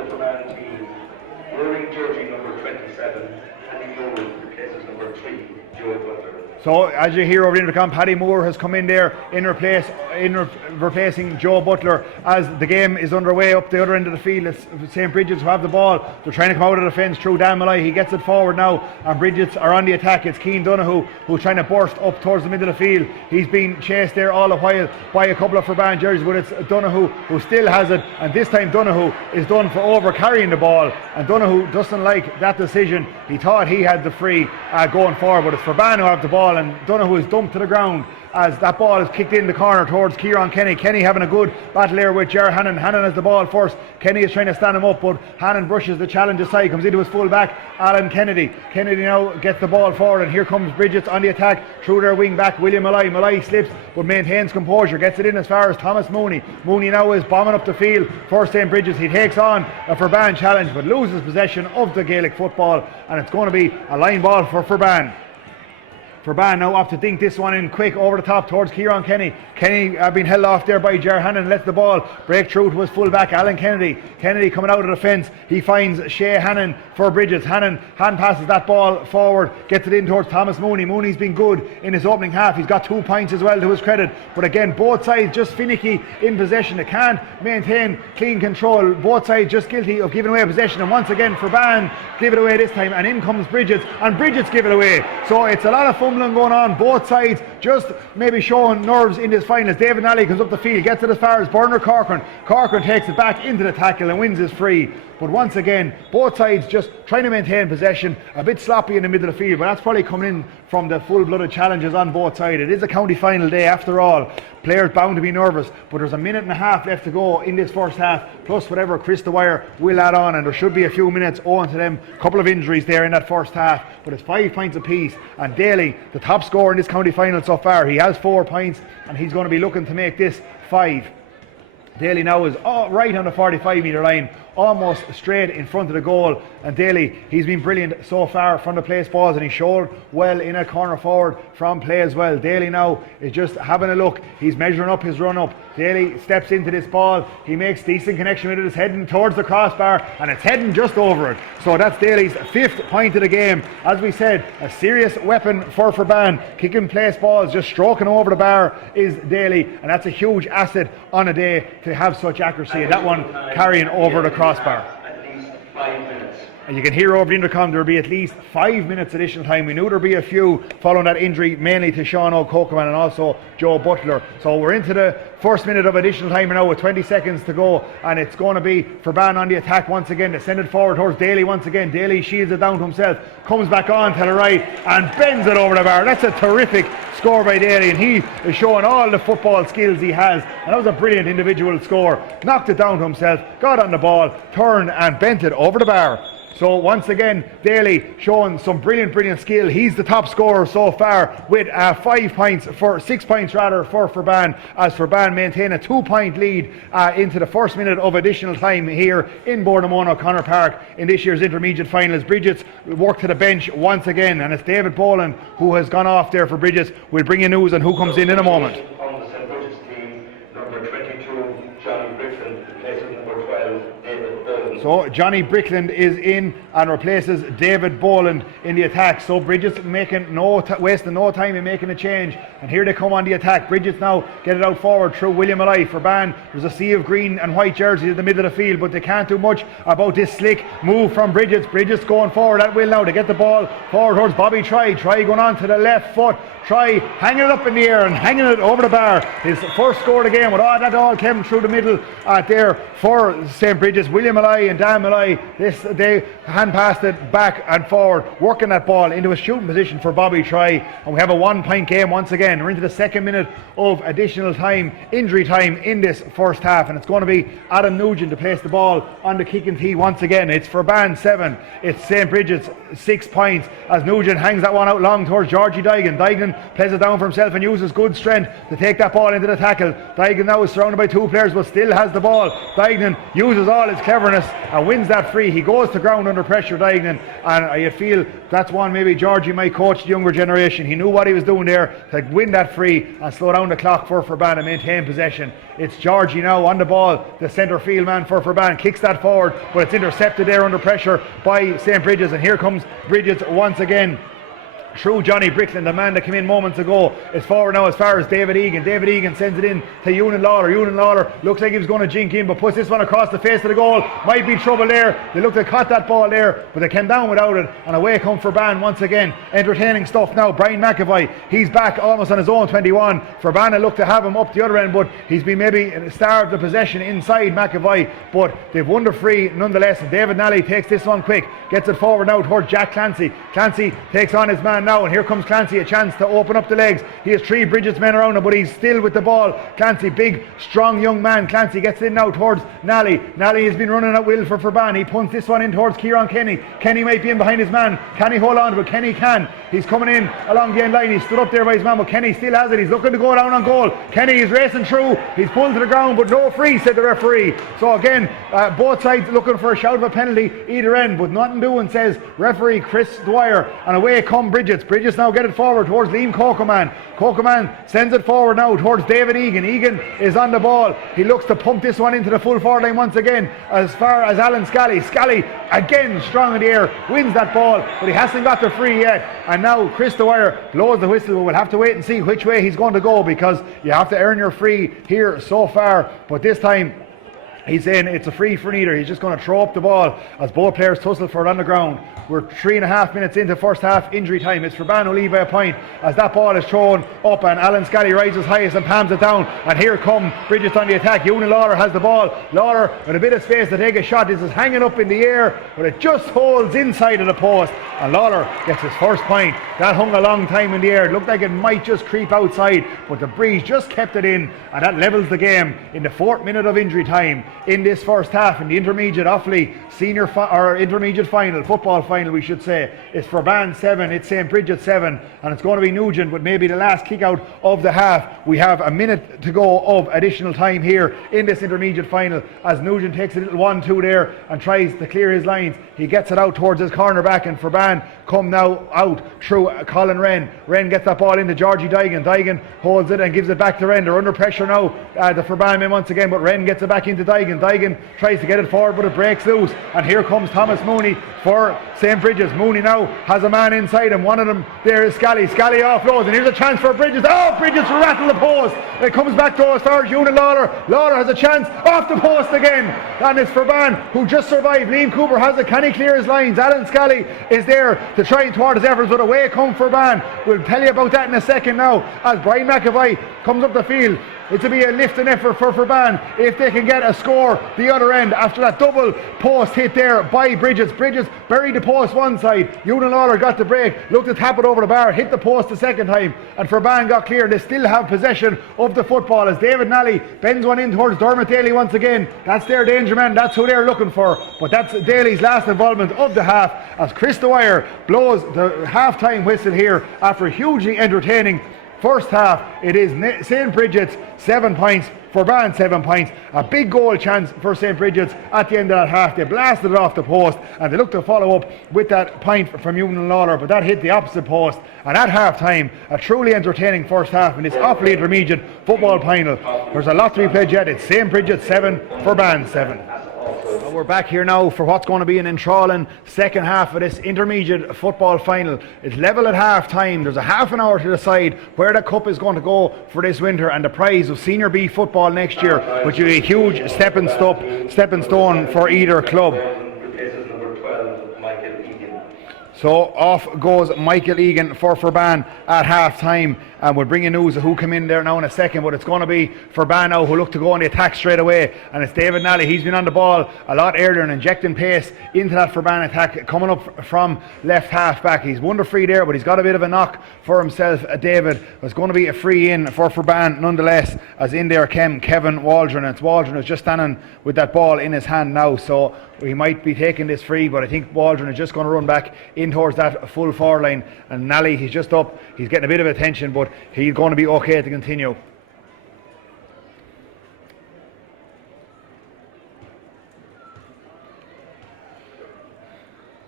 Wearing jersey number 27, Paddy Moore replaces number 3, Joe Butler. So as you hear over the intercom, Paddy Moore has come in there in replacing Joe Butler as the game is underway up the other end of the field. It's St. Brigids who have the ball. They're trying to come out of the defence through Dan Malloy. He gets it forward now, and Brigids are on the attack. It's Cian Donoghue who's trying to burst up towards the middle of the field. He's been chased there all the while by a couple of Forban jerseys, but it's Donoghue who still has it, and this time Donoghue is done for over carrying the ball, and Donoghue doesn't like that decision. He thought he had the free going forward, but it's Forban who have the ball, and Donoghue is dumped to the ground as that ball is kicked in the corner towards Kieran Kenny. Kenny having a good battle here with Ger Hannon. Hannon has the ball first. Kenny is trying to stand him up, but Hannon brushes the challenge aside, comes into his full back, Alan Kennedy. Kennedy now gets the ball forward, and here comes Brigids on the attack through their wing back, William Malloy. Malloy slips but maintains composure, gets it in as far as Thomas Mooney. Mooney now is bombing up the field for St. Brigids. He takes on a Forban challenge but loses possession of the Gaelic football, and it's going to be a line ball for Forban. Forban now off to dink this one in quick over the top towards Kieran Kenny. Kenny been held off there by Ger Hannon, lets the ball break through to his full back Alan Kennedy. Kennedy coming out of the fence. He finds Shea Hannon for Brigids. Hannon hand passes that ball forward, gets it in towards Thomas Mooney. Mooney's been good in his opening half. He's got 2 points as well to his credit, but again both sides just finicky in possession. They can't maintain clean control. Both sides just guilty of giving away possession, and once again Forban give it away this time, and in comes Brigids, and Brigids give it away. So it's a lot of fumbling going on, both sides just maybe showing nerves in this final. As David Nally comes up the field, gets it as far as Bernard Corcoran. Corcoran takes it back into the tackle and wins his free. But once again, both sides just trying to maintain possession, a bit sloppy in the middle of the field, but that's probably coming in from the full-blooded challenges on both sides. It is a county final day after all. Players bound to be nervous, but there's a minute and a half left to go in this first half, plus whatever Chris Dwyer will add on, and there should be a few minutes owing to them. A couple of injuries there in that first half, but it's 5 points apiece, and Daly, the top scorer in this county final so far, he has 4 points, and he's going to be looking to make this 5. Daly now is right on the 45 metre line, almost straight in front of the goal, and Daly, he's been brilliant so far from the place balls, and he showed well in a corner forward from play as well. Daly now is just having a look, he's measuring up his run up. Daly steps into this ball, he makes decent connection with it, it's heading towards the crossbar, and it's heading just over it. So that's Daly's 5th point of the game. As we said, a serious weapon for Forban, kicking place balls, just stroking over the bar is Daly, and that's a huge asset on a day to have such accuracy, and that one carrying over the crossbar. At least 5 minutes. And you can hear over the intercom there will be at least 5 minutes additional time. We knew there would be a few following that injury, mainly to Sean O'Cokerman and also Joe Butler. So we're into the first minute of additional time now with 20 seconds to go, and it's going to be Forban on the attack once again. They send it forward towards Daly once again. Daly shields it down to himself, comes back on to the right and bends it over the bar. That's a terrific score by Daly, and he is showing all the football skills he has, and that was a brilliant individual score. Knocked it down to himself, got on the ball, turned and bent it over the bar. So once again, Daly showing some brilliant skill. He's the top scorer so far with 6 points for Forban, as Forban maintain a 2-point lead into the first minute of additional time here in Bournemouth O'Connor Park in this year's intermediate finals. Brigids work to the bench once again, and it's David Boland who has gone off there for Brigids. We'll bring you news on who comes in a moment. On the St. Brigids team, number 22, Johnny Brickland, replaces number 12, David Boland. So Johnny Brickland is in and replaces David Boland in the attack. So Brigids making wasting no time in making a change, and here they come on the attack. Brigids now get it out forward through William Malloy. Forban, there's a sea of green and white jerseys in the middle of the field, but they can't do much about this slick move from Brigids. Brigids going forward at will now to get the ball forward towards Bobby Try going on to the left foot. Try hanging it up in the air and hanging it over the bar. His first score of the game with that all came through the middle there for St. Bridget's. William Malloy and Dan Malloy, they hand passed it back and forward, working that ball into a shooting position for Bobby Try. And we have a 1-point game once again. We're into the second minute of additional time, injury time in this first half. And it's going to be Adam Nugent to place the ball on the kicking tee once again. It's for Ban 7. It's St. Bridget's 6 points as Nugent hangs that one out long towards Georgie Daigan. Daigan plays it down for himself and uses good strength to take that ball into the tackle. Daigan now is surrounded by 2 players but still has the ball. Daigan uses all his cleverness and wins that free. He goes to ground under pressure, Daigan, and I feel that's one maybe Georgie might coach the younger generation. He knew what he was doing there to win that free and slow down the clock for Furban and maintain possession. It's Georgie now on the ball, the centre field man for Furban, kicks that forward, but it's intercepted there under pressure by St. Bridget's, and here comes Brigids once again. Through Johnny Brickland, the man that came in moments ago, is forward now as far as David Egan. David Egan sends it in to Ewan Lawler. Ewan Lawler looks like he was going to jink in, but puts this one across the face of the goal. Might be trouble there. They looked to cut that ball there, but they came down without it, and away come Furban once again. Entertaining stuff now. Brian McAvoy, he's back almost on his own 21. Furban look to have him up the other end, but he's been maybe starved the possession inside McAvoy, but they've won the free nonetheless. David Nally takes this one quick, gets it forward now towards Jack Clancy. Clancy takes on his man now, and here comes Clancy, a chance to open up the legs. He has 3 Bridget's men around him, but he's still with the ball. Clancy, big, strong young man. Clancy gets in now towards Nally. Nally has been running at will for Furban. He punts this one in towards Kieran Kenny. Kenny might be in behind his man. Can he hold on to it? Kenny can. He's coming in along the end line. He stood up there by his man, but Kenny still has it. He's looking to go down on goal. Kenny is racing through. He's pulled to the ground, but no free, said the referee. So again, both sides looking for a shout of a penalty either end, but nothing doing, says referee Chris Dwyer. And away come Brigids. Brigids now get it forward towards Liam Cocoman. Cocoman sends it forward now towards David Egan. Egan is on the ball. He looks to pump this one into the full forward line once again as far as Alan Scally. Scally again strong in the air, wins that ball, but he hasn't got the free yet. And now Chris Dwyer blows the whistle, but we'll have to wait and see which way he's going to go, because you have to earn your free here so far. But this time he's saying it's a free for neither. He's just going to throw up the ball as both players tussle for it on the ground. We're 3.5 minutes into first half injury time. It's Furban who lead by a point as that ball is thrown up and Alan Scally rises highest and palms it down. And here come Bridges on the attack. Ewan Lawler has the ball. Lawler with a bit of space to take a shot. This is hanging up in the air, but it just holds inside of the post. And Lawler gets his first point. That hung a long time in the air. It looked like it might just creep outside, but the breeze just kept it in, and that levels the game in the 4th minute of injury time in this first half in the intermediate Offaly senior or intermediate final, football final we should say. It's Furban 7, it's St. Bridget 7, and it's going to be Nugent with maybe the last kick out of the half. We have a minute to go of additional time here in this intermediate final as Nugent takes a little 1-2 there and tries to clear his lines. He gets it out towards his cornerback, and Furban come now out through Colin Wren. Wren gets that ball into Georgie Daigan. Daigan holds it and gives it back to Wren. They're under pressure now, the Furban men once again, but Wren gets it back into Daigan. Daigan tries to get it forward, but it breaks loose, and here comes Thomas Mooney for St. Bridges. Mooney now has a man inside him. One of them there is Scally. Scally offloads, and here's a chance for Bridges. Oh, Bridges rattle the post. It comes back to us as Ewan Lawler. Lawler has a chance off the post again, and it's Furban who just survived. Liam Cooper has it. Can he clear his lines? Alan Scally is there to try and thwart his efforts, but away come Furban. We'll tell you about that in a second now as Brian McAvoy comes up the field. It's to be a lift and effort for Furban if they can get a score the other end after that double post hit there by Bridges. Bridges buried the post one side. Ewan Lawler got the break, looked to tap it over the bar, hit the post the second time, and Furban got clear. They still have possession of the football as David Nally bends one in towards Dermot Daly once again. That's their danger man, that's who they're looking for, but that's Daly's last involvement of the half as Chris Dwyer blows the half-time whistle here after a hugely entertaining first half. It is St. Bridget's 7 points, Furban 7 points. A big goal chance for St. Bridget's at the end of that half. They blasted it off the post and they looked to follow up with that point from Ewan Lawler, but that hit the opposite post. And at half time, a truly entertaining first half in this Offaly intermediate football final. There's a lot to be played yet. It's St. Bridget's 7, Furban 7. We're back here now for what's going to be an enthralling second half of this intermediate football final. It's level at half time. There's a half an hour to decide where the cup is going to go for this winter and the prize of Senior B football next year, which will be a huge stepping stone for either club. So off goes Michael Egan for Furban at half time, and we'll bring you news of who come in there now in a second, but it's going to be Furban now who look to go on the attack straight away, and it's David Nally. He's been on the ball a lot earlier and injecting pace into that Furban attack, coming up from left half back. He's won the free there, but he's got a bit of a knock for himself. David, was going to be a free in for Furban nonetheless, as in there came Kevin Waldron, and it's Waldron who's just standing with that ball in his hand now, so he might be taking this free, but I think Waldron is just going to run back in towards that full forward line, and Nally, he's just up, he's getting a bit of attention, but he's going to be okay to continue.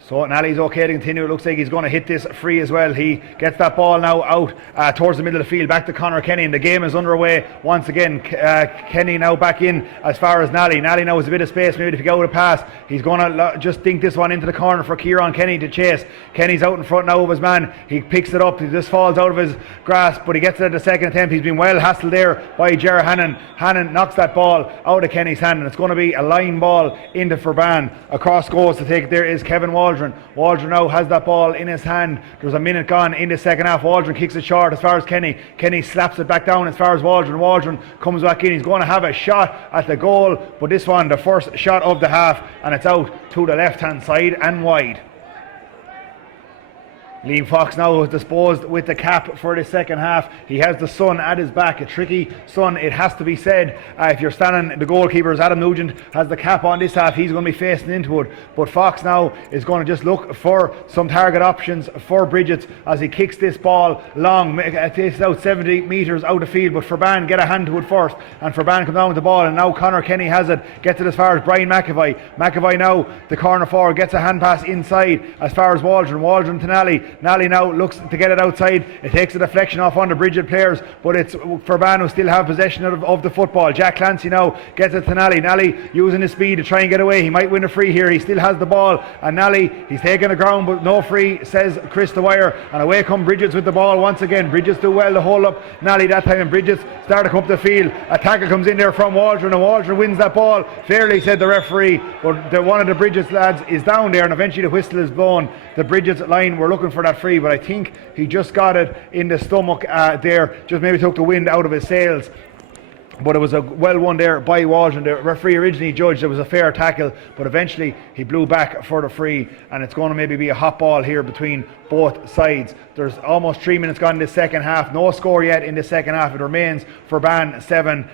So Nally's okay to continue. It looks like he's going to hit this free as well. He gets that ball now out towards the middle of the field, back to Conor Kenny, and the game is underway once again. Kenny now back in as far as Nally. Nally now has a bit of space, maybe to go to pass. He's going to just dink this one into the corner for Kieran Kenny to chase. Kenny's out in front now of his man. He picks it up. He just falls out of his grasp, but he gets it at the second attempt. He's been well hassled there by Ger Hannon. Hannon knocks that ball out of Kenny's hand, and it's going to be a line ball into Furban. Across goals to take it there is Kevin Waldron. Waldron now has that ball in his hand. There's a minute gone in the second half. Waldron kicks it short as far as Kenny. Kenny slaps it back down as far as Waldron. Waldron comes back in. He's going to have a shot at the goal, but this one, the first shot of the half, and it's out to the left hand side and wide. Liam Fox now is disposed with the cap for the second half. He has the sun at his back, a tricky sun, it has to be said. If you're standing, the goalkeepers, Adam Nugent has the cap on this half. He's going to be facing into it, but Fox now is going to just look for some target options for Brigids as he kicks this ball long. It takes out 70 metres out of the field, but Furban get a hand to it first, and Furban comes down with the ball, and now Conor Kenny has it, gets it as far as Brian McAvoy. McAvoy now, the corner forward, gets a hand pass inside as far as Waldron to Nally. Nally now looks to get it outside. It takes a deflection off on the Brigid players, but it's Furban who still have possession of the football. Jack Clancy now gets it to Nally. Nally using his speed to try and get away. He might win a free here. He still has the ball, and Nally, he's taking the ground, but no free, says Chris Dwyer, and away come Brigids with the ball once again. Brigids do well to hold up Nally that time, and Brigids start to come up the field. A tackle comes in there from Waldron, and Waldron wins that ball fairly, said the referee, but one of the Brigids lads is down there, and eventually the whistle is blown. The Brigids line were looking for that free, but I think he just got it in the stomach there, just maybe took the wind out of his sails. But it was a well won there by Waldron. The referee originally judged it was a fair tackle, but eventually he blew back for the free, and it's going to maybe be a hot ball here between both sides. There's almost 3 minutes gone in the second half. No score yet in the second half. It remains Furban 7,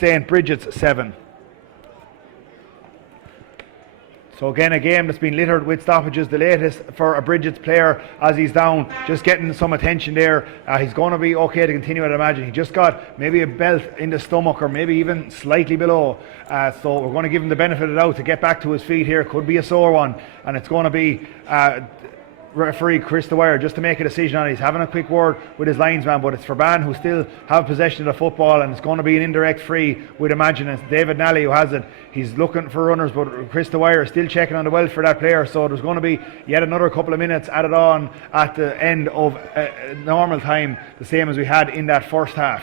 St. Brigids 7. So again, a game that's been littered with stoppages, the latest for a Brigids player as he's down, just getting some attention there. He's going to be okay to continue, I'd imagine. He just got maybe a belt in the stomach, or maybe even slightly below. So we're going to give him the benefit of the doubt to get back to his feet here. Could be a sore one, and it's going to be referee Chris Dwyer just to make a decision on it. He's having a quick word with his linesman, but it's Furban who still have possession of the football, and it's going to be an indirect free, we'd imagine. It's David Nally who has it. He's looking for runners, but Chris Dwyer is still checking on the welfare for that player, so there's going to be yet another couple of minutes added on at the end of normal time, the same as we had in that first half.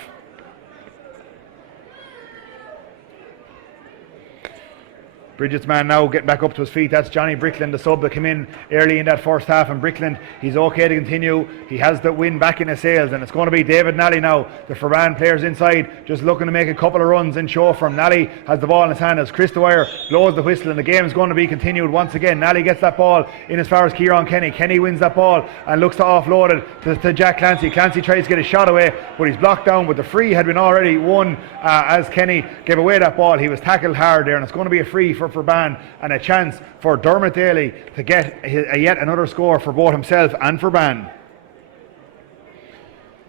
Brigids man now getting back up to his feet. That's Johnny Brickland, the sub that came in early in that first half, and Brickland, he's okay to continue. He has the win back in his sails, and it's going to be David Nally now. The Furban players inside just looking to make a couple of runs and show from. Nally has the ball in his hand as Chris Dwyer blows the whistle, and the game is going to be continued once again. Nally gets that ball in as far as Kieran Kenny. Kenny wins that ball and looks to offload it to Jack Clancy. Clancy tries to get a shot away, but he's blocked down, but the free had been already won as Kenny gave away that ball. He was tackled hard there, and it's going to be a free for Furban, and a chance for Dermot Daly to get yet another score for both himself and Furban.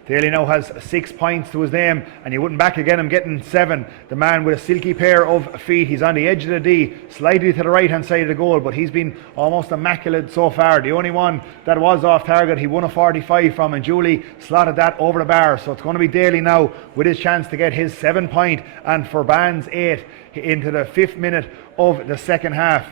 Daly now has 6 points to his name, and you wouldn't back again him getting 7. The man with a silky pair of feet. He's on the edge of the D, slightly to the right hand side of the goal, but he's been almost immaculate so far. The only one that was off target, he won a 45 from, and Julie slotted that over the bar. So it's going to be Daly now with his chance to get his 7 point, and Furban's 8 into the 5th minute of the second half.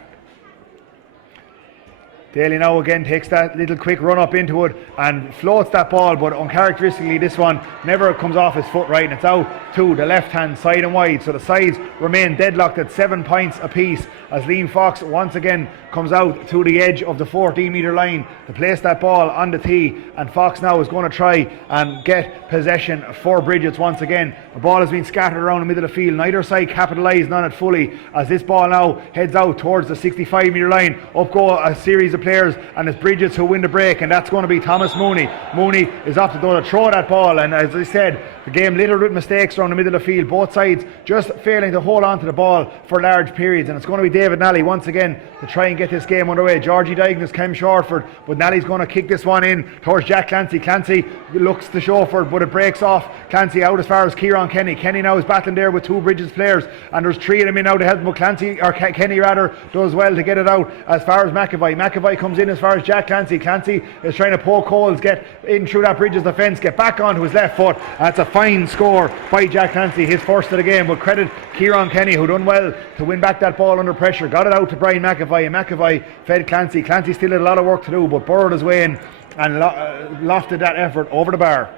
Daly now again takes that little quick run up into it and floats that ball, but uncharacteristically this one never comes off his foot right, and it's out to the left hand side and wide. So the sides remain deadlocked at 7 points apiece as Liam Fox once again comes out to the edge of the 14-metre line to place that ball on the tee, and Fox now is going to try and get possession for Brigids once again. The ball has been scattered around the middle of the field, neither side capitalising on it fully as this ball now heads out towards the 65-metre line. Up go a series of players, and it's Brigids who win the break, and that's going to be Thomas Mooney. Mooney is off the door to throw that ball, and as I said, the game littered with mistakes around the middle of the field, both sides just failing to hold on to the ball for large periods, and it's going to be David Nally once again to try and get this game underway. Georgie Diagnus came short for it, but Nally's going to kick this one in towards Jack Clancy. Clancy looks to show for it, but it breaks off. Clancy out as far as Kieran Kenny. Kenny now is battling there with two Brigids players, and there's three of them in now to help him, but Clancy, or Kenny rather, does well to get it out as far as McAvoy. McAvoy comes in as far as Jack Clancy. Clancy is trying to poke holes, get in through that Brigids defence, get back onto his left foot. That's a fine score by Jack Clancy, his first of the game, but credit Kieran Kenny, who done well to win back that ball under pressure. Got it out to Brian McAvoy, and McAvoy fed Clancy. Clancy still had a lot of work to do, but burrowed his way in and lofted that effort over the bar.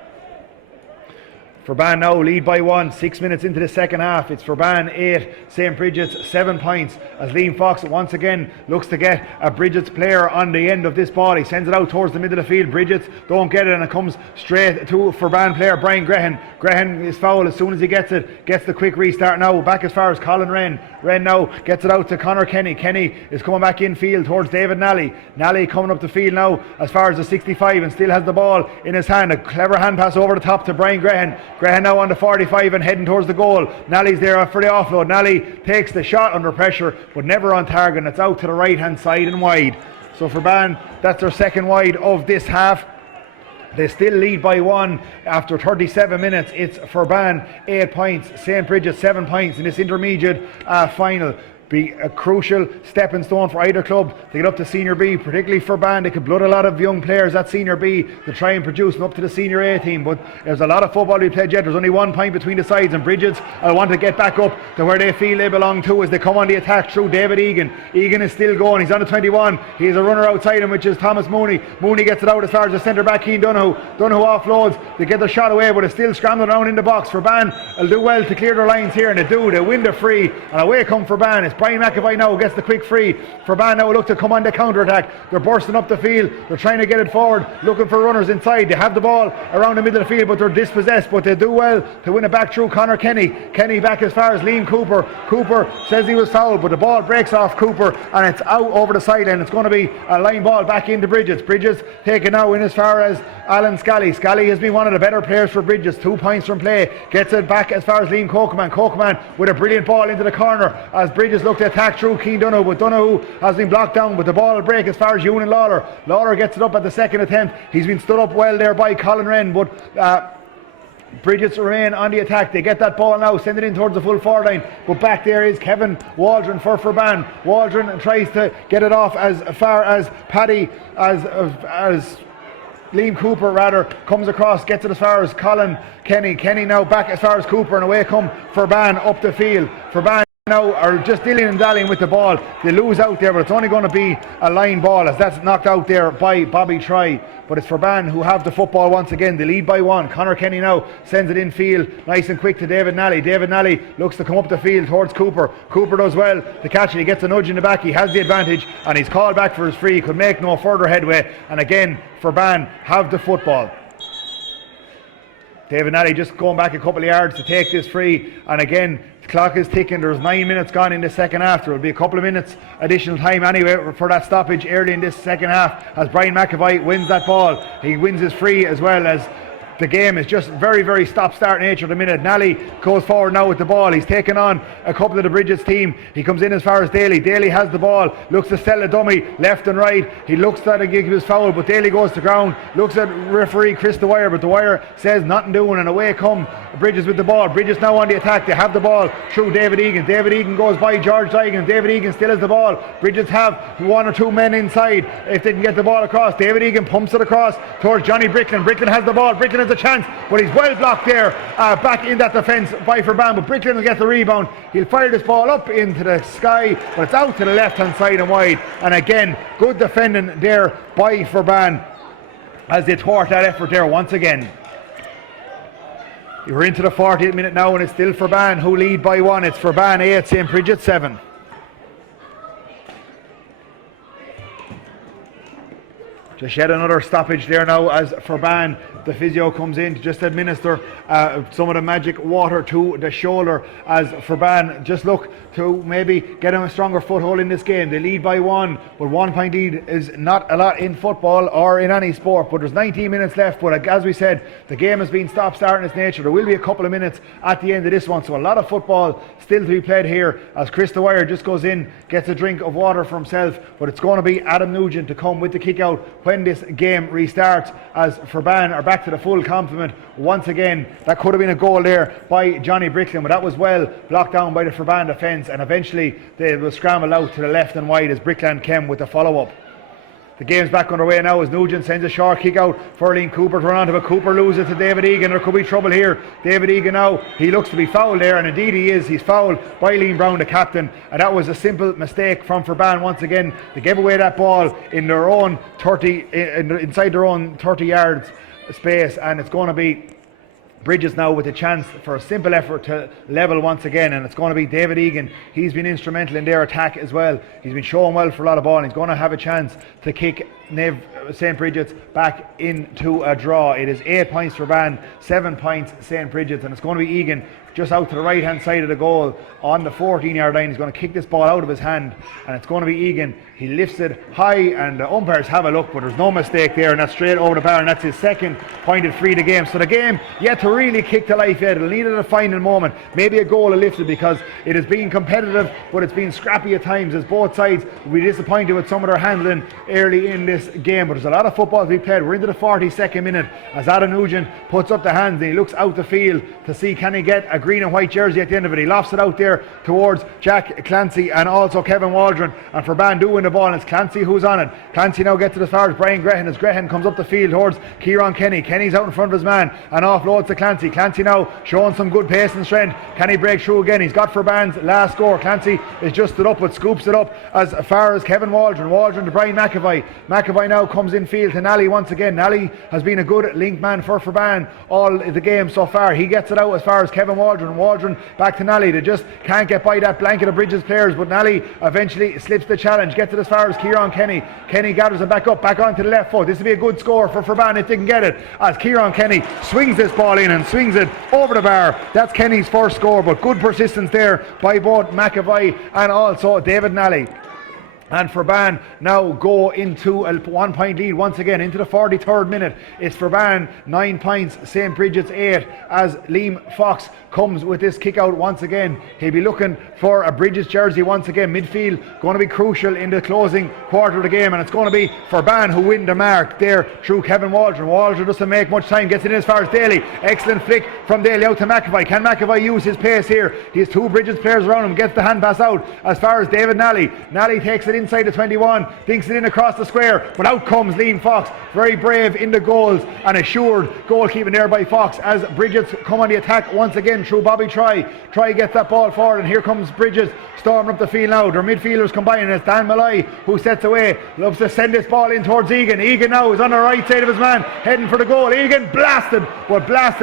Forban now lead by 1, 6 minutes into the second half. It's Forban 8, St. Brigids 7 points as Liam Fox once again looks to get a Brigids player on the end of this ball. He sends it out towards the middle of the field. Brigids don't get it, and it comes straight to Forban player Brian Grehan. Grehan is fouled as soon as he gets it, gets the quick restart now. Back as far as Colin Wren. Wren now gets it out to Conor Kenny. Kenny is coming back in field towards David Nally. Nally coming up the field now as far as the 65 and still has the ball in his hand. A clever hand pass over the top to Brian Grehan. Grehan now on the 45 and heading towards the goal. Nally's there for the offload. Nally takes the shot under pressure, but never on target, and it's out to the right hand side and wide. So for Ban, that's their second wide of this half. They still lead by 1 after 37 minutes. It's Forban 8 points, St. Brigids 7 points in this intermediate final. Be a crucial stepping stone for either club to get up to Senior B, particularly for Band. They could blood a lot of young players at Senior B to try and produce them up to the Senior A team, but there's a lot of football to be played yet. There's only 1 point between the sides, and Brigids want to get back up to where they feel they belong to as they come on the attack through David Egan. Egan is still going, he's on the 21, he's a runner outside him, which is Thomas Mooney. Mooney gets it out as far as the centre back, Keane Donoghue offloads, they get the shot away, but it's still scrambling around in the box. For Ban will do well to clear their lines here, and they win the free, and away come for Ban. It's Brian McAvoy now gets the quick free. Forban now look to come on the counter-attack. They're bursting up the field, they're trying to get it forward, looking for runners inside. They have the ball around the middle of the field, but they're dispossessed, but they do well to win it back through Conor Kenny. Kenny back as far as Liam Cooper. Cooper says he was fouled, but the ball breaks off Cooper and it's out over the sideline. It's going to be a line ball back into Brigids. Brigids taken now in as far as Alan Scally. Scally has been one of the better players for Brigids, 2 points from play. Gets it back as far as Liam Cokeman. Cokeman with a brilliant ball into the corner as Brigids look to attack through Keane Donoghue, but Donoghue has been blocked down, but the ball will break as far as Ewan Lawler. Lawler gets it up at the second attempt. He's been stood up well there by Colin Wren, but Brigids remain on the attack. They get that ball now, send it in towards the full forward line, but back there is Kevin Waldron for Forban. Waldron tries to get it off as far as Paddy, as Liam Cooper rather comes across, gets it as far as Colin Kenny. Kenny now back as far as Cooper, and away come Forban up the field. Forban now are just dillying and dallying with the ball. They lose out there, but it's only going to be a line ball as that's knocked out there by Bobby Try. But it's Forban who have the football once again. They lead by 1. Conor Kenny now sends it in field nice and quick to David Nally. David Nally looks to come up the field towards Cooper. Cooper does well to catch it. He gets a nudge in the back. He has the advantage and he's called back for his free. He could make no further headway, and again Forban have the football. David Nally just going back a couple of yards to take this free, and again the clock is ticking. There's 9 minutes gone in the second half. There will be a couple of minutes additional time anyway for that stoppage early in this second half as Brian McAvoy wins that ball. He wins his free as well as the game is just very, very stop-start nature at the minute. Nally goes forward now with the ball. He's taken on a couple of the Brigids team. He comes in as far as Daly. Daly has the ball, looks to sell a dummy left and right. He looks to give his foul, but Daly goes to ground, looks at referee Chris Dwyer, but Dwyer says nothing doing, and away come Brigids with the ball. Brigids now on the attack. They have the ball through David Egan. David Egan goes by George Digan. David Egan still has the ball. Brigids have 1 or 2 men inside if they can get the ball across. David Egan pumps it across towards Johnny Bricklin. Bricklin has the ball. Bricklin has a chance, but he's well blocked there, back in that defence by Furban, but Bricklin will get the rebound. He'll fire this ball up into the sky, but it's out to the left hand side and wide, and again, good defending there by Furban as they thwart that effort there once again. We're into the 40th minute now, and it's still Furban who lead by 1. It's Furban 8, St. Brigids 7. Just yet another stoppage there now as Furban, the physio, comes in to just administer some of the magic water to the shoulder as Furban just look to maybe get him a stronger foothold in this game. They lead by 1, but 1 point lead is not a lot in football or in any sport, but there's 19 minutes left, but as we said, the game has been stop-start in its nature. There will be a couple of minutes at the end of this one, so a lot of football still to be played here as Chris Dwyer just goes in, gets a drink of water for himself, but it's going to be Adam Nugent to come with the kick out when this game restarts as Furban are back to the full complement once again. That could have been a goal there by Johnny Bricklin, but that was well blocked down by the Furban defence, and eventually they will scramble out to the left and wide as Brickland came with the follow-up. The game's back underway now as Nugent sends a short kick out for Liam Cooper to run onto, but Cooper loses to David Egan. There could be trouble here. David Egan now, he looks to be fouled there, and indeed he is. He's fouled by Liam Brown, the captain, and that was a simple mistake from Furban once again. They gave away that ball in their own 30, inside their own 30 yards space, and it's going to be Brigids now with a chance for a simple effort to level once again, and it's going to be David Egan. He's been instrumental in their attack as well. He's been showing well for a lot of ball, and he's going to have a chance to kick St. Brigids back into a draw. It is 8 points for Ban, 7 points St. Brigids, and it's going to be Egan just out to the right hand side of the goal on the 14-yard line. He's going to kick this ball out of his hand, and it's going to be Egan. He lifts it high, and the umpires have a look, but there's no mistake there, and that's straight over the bar, and that's his second pointed free of the game. So the game yet to really kick to life yet. It'll need a final moment, maybe a goal lifted, because it has been competitive, but it's been scrappy at times as both sides will be disappointed with some of their handling early in this game. But there's a lot of football to be played. We're into the 42nd minute as Adam Nugent puts up the hands and he looks out the field to see can he get a green and white jersey at the end of it. He lofts it out there towards Jack Clancy and also Kevin Waldron, and for Ban doing the ball, and it's Clancy who's on it. Clancy now gets it as far as Brian Grehan as Grehan comes up the field towards Kieran Kenny. Kenny's out in front of his man and offloads to Clancy. Clancy now showing some good pace and strength. Can he break through again? He's got for Ban's last score. Clancy is just stood up but scoops it up as far as Kevin Waldron. Waldron to Brian McAvoy. McAvoy now comes in field to Nally once again. Nally has been a good link man for Ban all the game so far. He gets it out as far as Kevin Waldron. Waldron back to Nally. They just can't get by that blanket of Brigids players, but Nally eventually slips the challenge, gets it as far as Kieran Kenny. Kenny gathers it back up, back onto the left foot. This will be a good score for Ban if they can get it, as Kieran Kenny swings this ball in and swings it over the bar. That's Kenny's first score, but good persistence there by both McAvoy and also David Nally. And Furban now go into a 1 point lead once again into the 43rd minute. It's Furban 9 points, St. Brigids 8, as Liam Fox comes with this kick out once again. He'll be looking for a Brigids jersey once again. Midfield going to be crucial in the closing quarter of the game, and it's going to be Furban who win the mark there through Kevin Waldron. Waldron doesn't make much time, gets it in as far as Daly. Excellent flick from Daly out to McAvoy. Can McAvoy use his pace here? He has two Brigids players around him, gets the hand pass out as far as David Nally. Nally takes it inside the 21, dinks it in across the square, but out comes Liam Fox, very brave in the goals, and assured goalkeeping there by Fox as Brigids come on the attack once again through Bobby Try. Try gets that ball forward, and here comes Brigids storming up the field now. Their midfielders combine, and it's Dan Malloy who sets away, loves to send this ball in towards Egan. Egan now is on the right side of his man, heading for the goal. Egan blasted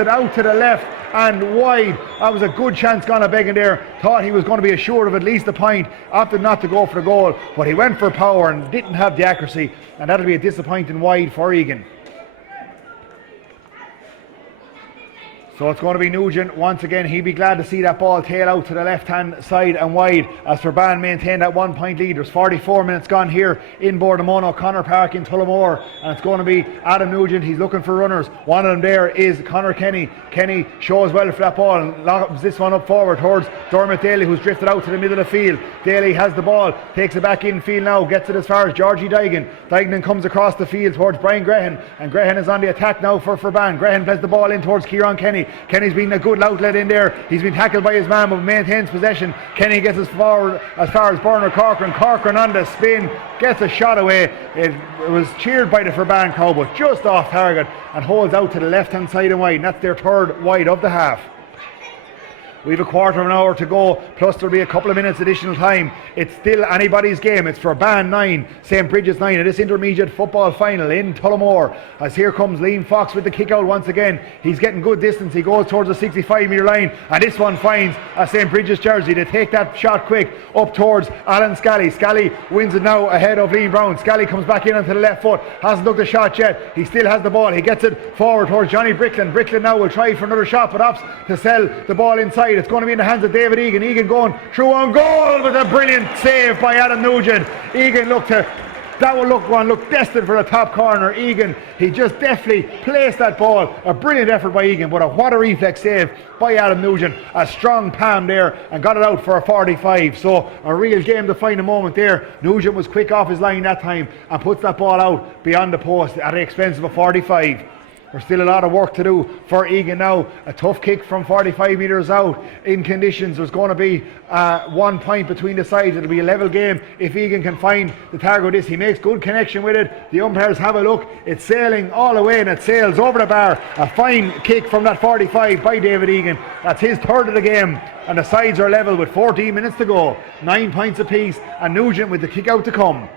out to the left and wide. That was a good chance gone a begging there. Thought he was going to be assured of at least a point, opted not to go for the goal, but he went for power and didn't have the accuracy, and that'll be a disappointing wide for Egan. So it's going to be Nugent once again. He'd be glad to see that ball tail out to the left hand side and wide as Furban maintain that 1 point lead. There's 44 minutes gone here in Bordemono O'Connor Park in Tullamore, and it's going to be Adam Nugent. He's looking for runners. One of them there is Conor Kenny. Kenny shows well for that ball and lobs this one up forward towards Dermot Daly, who's drifted out to the middle of the field. Daly has the ball, takes it back in field now, gets it as far as Georgie Daigan. Daigan comes across the field towards Brian Grehan, and Grehan is on the attack now for Furban. Grehan plays the ball in towards Kieran Kenny. Kenny's been a good outlet in there. He's been tackled by his man but maintains possession. Kenny gets us forward as far as Bernard Corcoran. Corcoran on the spin, gets a shot away. It was cheered by the Forban crowd but just off target and holds out to the left hand side and wide, and that's their third wide of the half. We have a quarter of an hour to go, plus there'll be a couple of minutes additional time. It's still anybody's game. It's Forban 9, St. Brigids 9 in this intermediate football final in Tullamore. As here comes Liam Fox with the kick out once again. He's getting good distance. He goes towards the 65-metre line, and this one finds a St. Brigids jersey. They take that shot quick up towards Alan Scally. Scally wins it now ahead of Liam Brown. Scally comes back in onto the left foot. Hasn't looked a shot yet. He still has the ball. He gets it forward towards Johnny Bricklin. Bricklin now will try for another shot, but opts to sell the ball inside. It's going to be in the hands of David Egan. Egan going through on goal with a brilliant save by Adam Nugent. Egan looked destined for the top corner. Egan, he just deftly placed that ball. A brilliant effort by Egan, but what a reflex save by Adam Nugent. A strong palm there and got it out for a 45. So a real game defining moment there. Nugent was quick off his line that time and puts that ball out beyond the post at the expense of a 45. There's still a lot of work to do for Egan now. A tough kick from 45 metres out in conditions. There's going to be 1 point between the sides. It'll be a level game if Egan can find the target of this. He makes good connection with it. The umpires have a look. It's sailing all the way and it sails over the bar. A fine kick from that 45 by David Egan. That's his third of the game. And the sides are level with 14 minutes to go. 9 points apiece and Nugent with the kick out to come.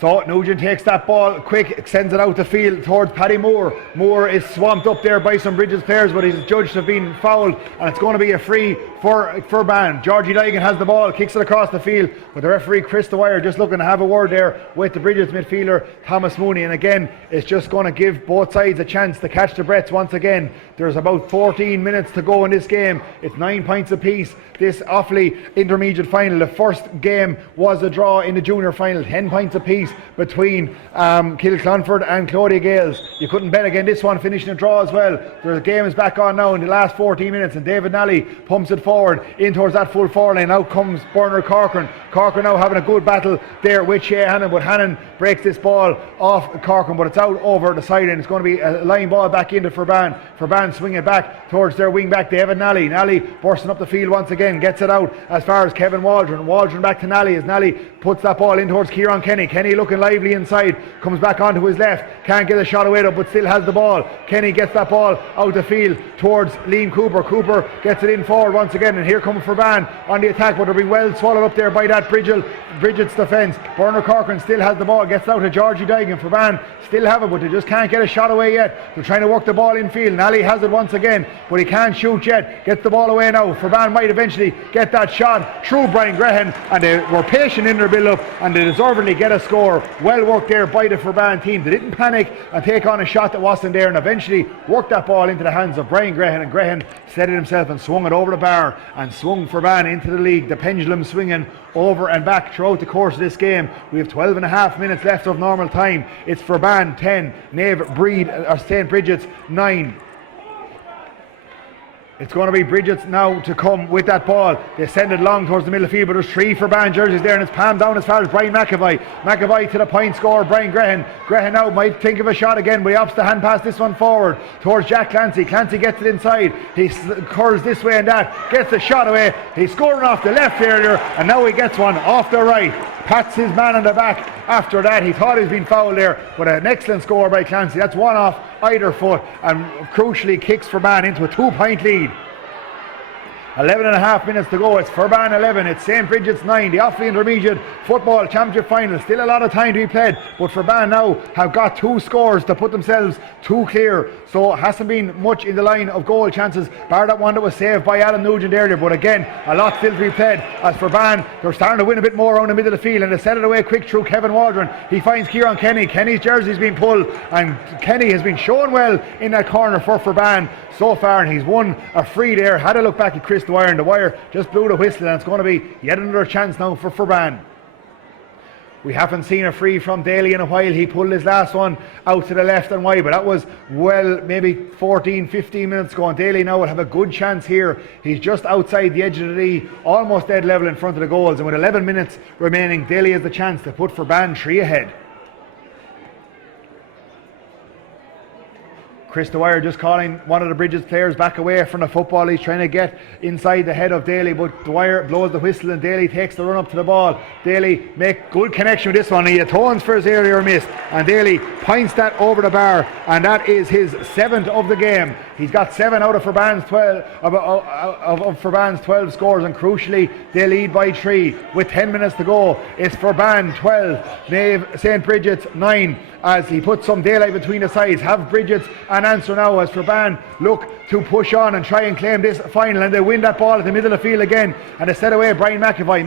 So Nugent takes that ball quick, sends it out the field towards Paddy Moore. Moore is swamped up there by some Brigids players, but he's judged to have been fouled, and it's going to be a free for Forban. Georgie Ligan has the ball, kicks it across the field, but the referee Chris Dwyer just looking to have a word there with the Brigids midfielder Thomas Mooney. And again, it's just going to give both sides a chance to catch the breaths once again. There's about 14 minutes to go in this game. It's 9 points apiece. This Offaly intermediate final. The first game was a draw in the junior final. 10 points apiece between Kilclonford and Clodagh Gales. You couldn't bet again this one finishing a draw as well. The game is back on now in the last 14 minutes, and David Nally pumps it forward in towards that full forward line. Out comes Bernard Corcoran. Corcoran now having a good battle there with Shea Hannon, but Hannon breaks this ball off Corcoran, but it's out over the sideline. It's going to be a line ball back into Forban. Forban swing it back towards their wing back David Nally. Nally bursting up the field once again, gets it out as far as Kevin Waldron. Waldron back to Nally as Nally puts that ball in towards Kieran Kenny. Kenny looking lively inside, comes back onto his left, can't get a shot away though, but still has the ball. Kenny gets that ball out the field towards Liam Cooper. Cooper gets it in forward once again, and here comes Forban on the attack, but they'll be well swallowed up there by that Brigids defence. Bernard Corcoran still has the ball, gets out to Georgie Daigan. Forban still have it, but they just can't get a shot away yet. They're trying to work the ball in field. Nally has it once again, but he can't shoot yet. Gets the ball away now. Forban might eventually get that shot through Brian Grehan, and they were patient in their build-up, and they deservedly get a score. Well worked there by the Forban team. They didn't panic and take on a shot that wasn't there, and eventually worked that ball into the hands of Brian Grehan, and Grehan steadied himself and swung it over the bar and swung Forban into the league. The pendulum swinging over and back throughout the course of this game. We have 12 and a half minutes left of normal time. It's Forban 10, St. Brigids 9. It's going to be Brigids now to come with that ball. They send it long towards the middle of the field, but there's 3 Forban jerseys there, and it's palmed down as far as Brian McAvoy. McAvoy to the point scorer, Brian Grehan. Grehan now might think of a shot again, but he opts to hand pass this one forward towards Jack Clancy. Clancy gets it inside. He curls this way and that, gets the shot away. He's scoring off the left earlier, and now he gets one off the right. Pats his man on the back after that. He thought he'd been fouled there, but an excellent score by Clancy. That's one off either foot, and crucially kicks Forban into a 2-point lead. 11 and a half minutes to go. It's Forban 11, it's St. Brigids 9, the Offaly Intermediate Football Championship Final. Still a lot of time to be played, but Forban now have got 2 scores to put themselves 2 clear, so it hasn't been much in the line of goal chances, bar that one that was saved by Adam Nugent earlier. But again, a lot still to be played, as Forban, they're starting to win a bit more around the middle of the field, and they set it away quick through Kevin Waldron. He finds Kieran Kenny. Kenny's jersey's been pulled, and Kenny has been showing well in that corner for Forban so far, and he's won a free there. Had a look back at Chris Dwyer, and Dwyer just blew the whistle, and it's going to be yet another chance now for Forban. We haven't seen a free from Daly in a while. He pulled his last one out to the left and wide, but that was well maybe 14-15 minutes ago, and Daly now will have a good chance here. He's just outside the edge of the D, almost dead level in front of the goals, and with 11 minutes remaining, Daly has the chance to put Forban 3 ahead. Chris Dwyer just calling one of the Brigids players back away from the football. He's trying to get inside the head of Daly, but Dwyer blows the whistle and Daly takes the run up to the ball. Daly make good connection with this one. He atones for his earlier miss, and Daly points that over the bar, and that is his 7th of the game. He's got 7 out of Forban's 12 of Forban's 12 scores, and crucially they lead by 3 with 10 minutes to go. It's Forban 12, Nave St. Brigids 9, as he puts some daylight between the sides. Have Brigids an answer now as Forban look to push on and try and claim this final, and they win that ball at the middle of the field again, and they set away Brian McAvoy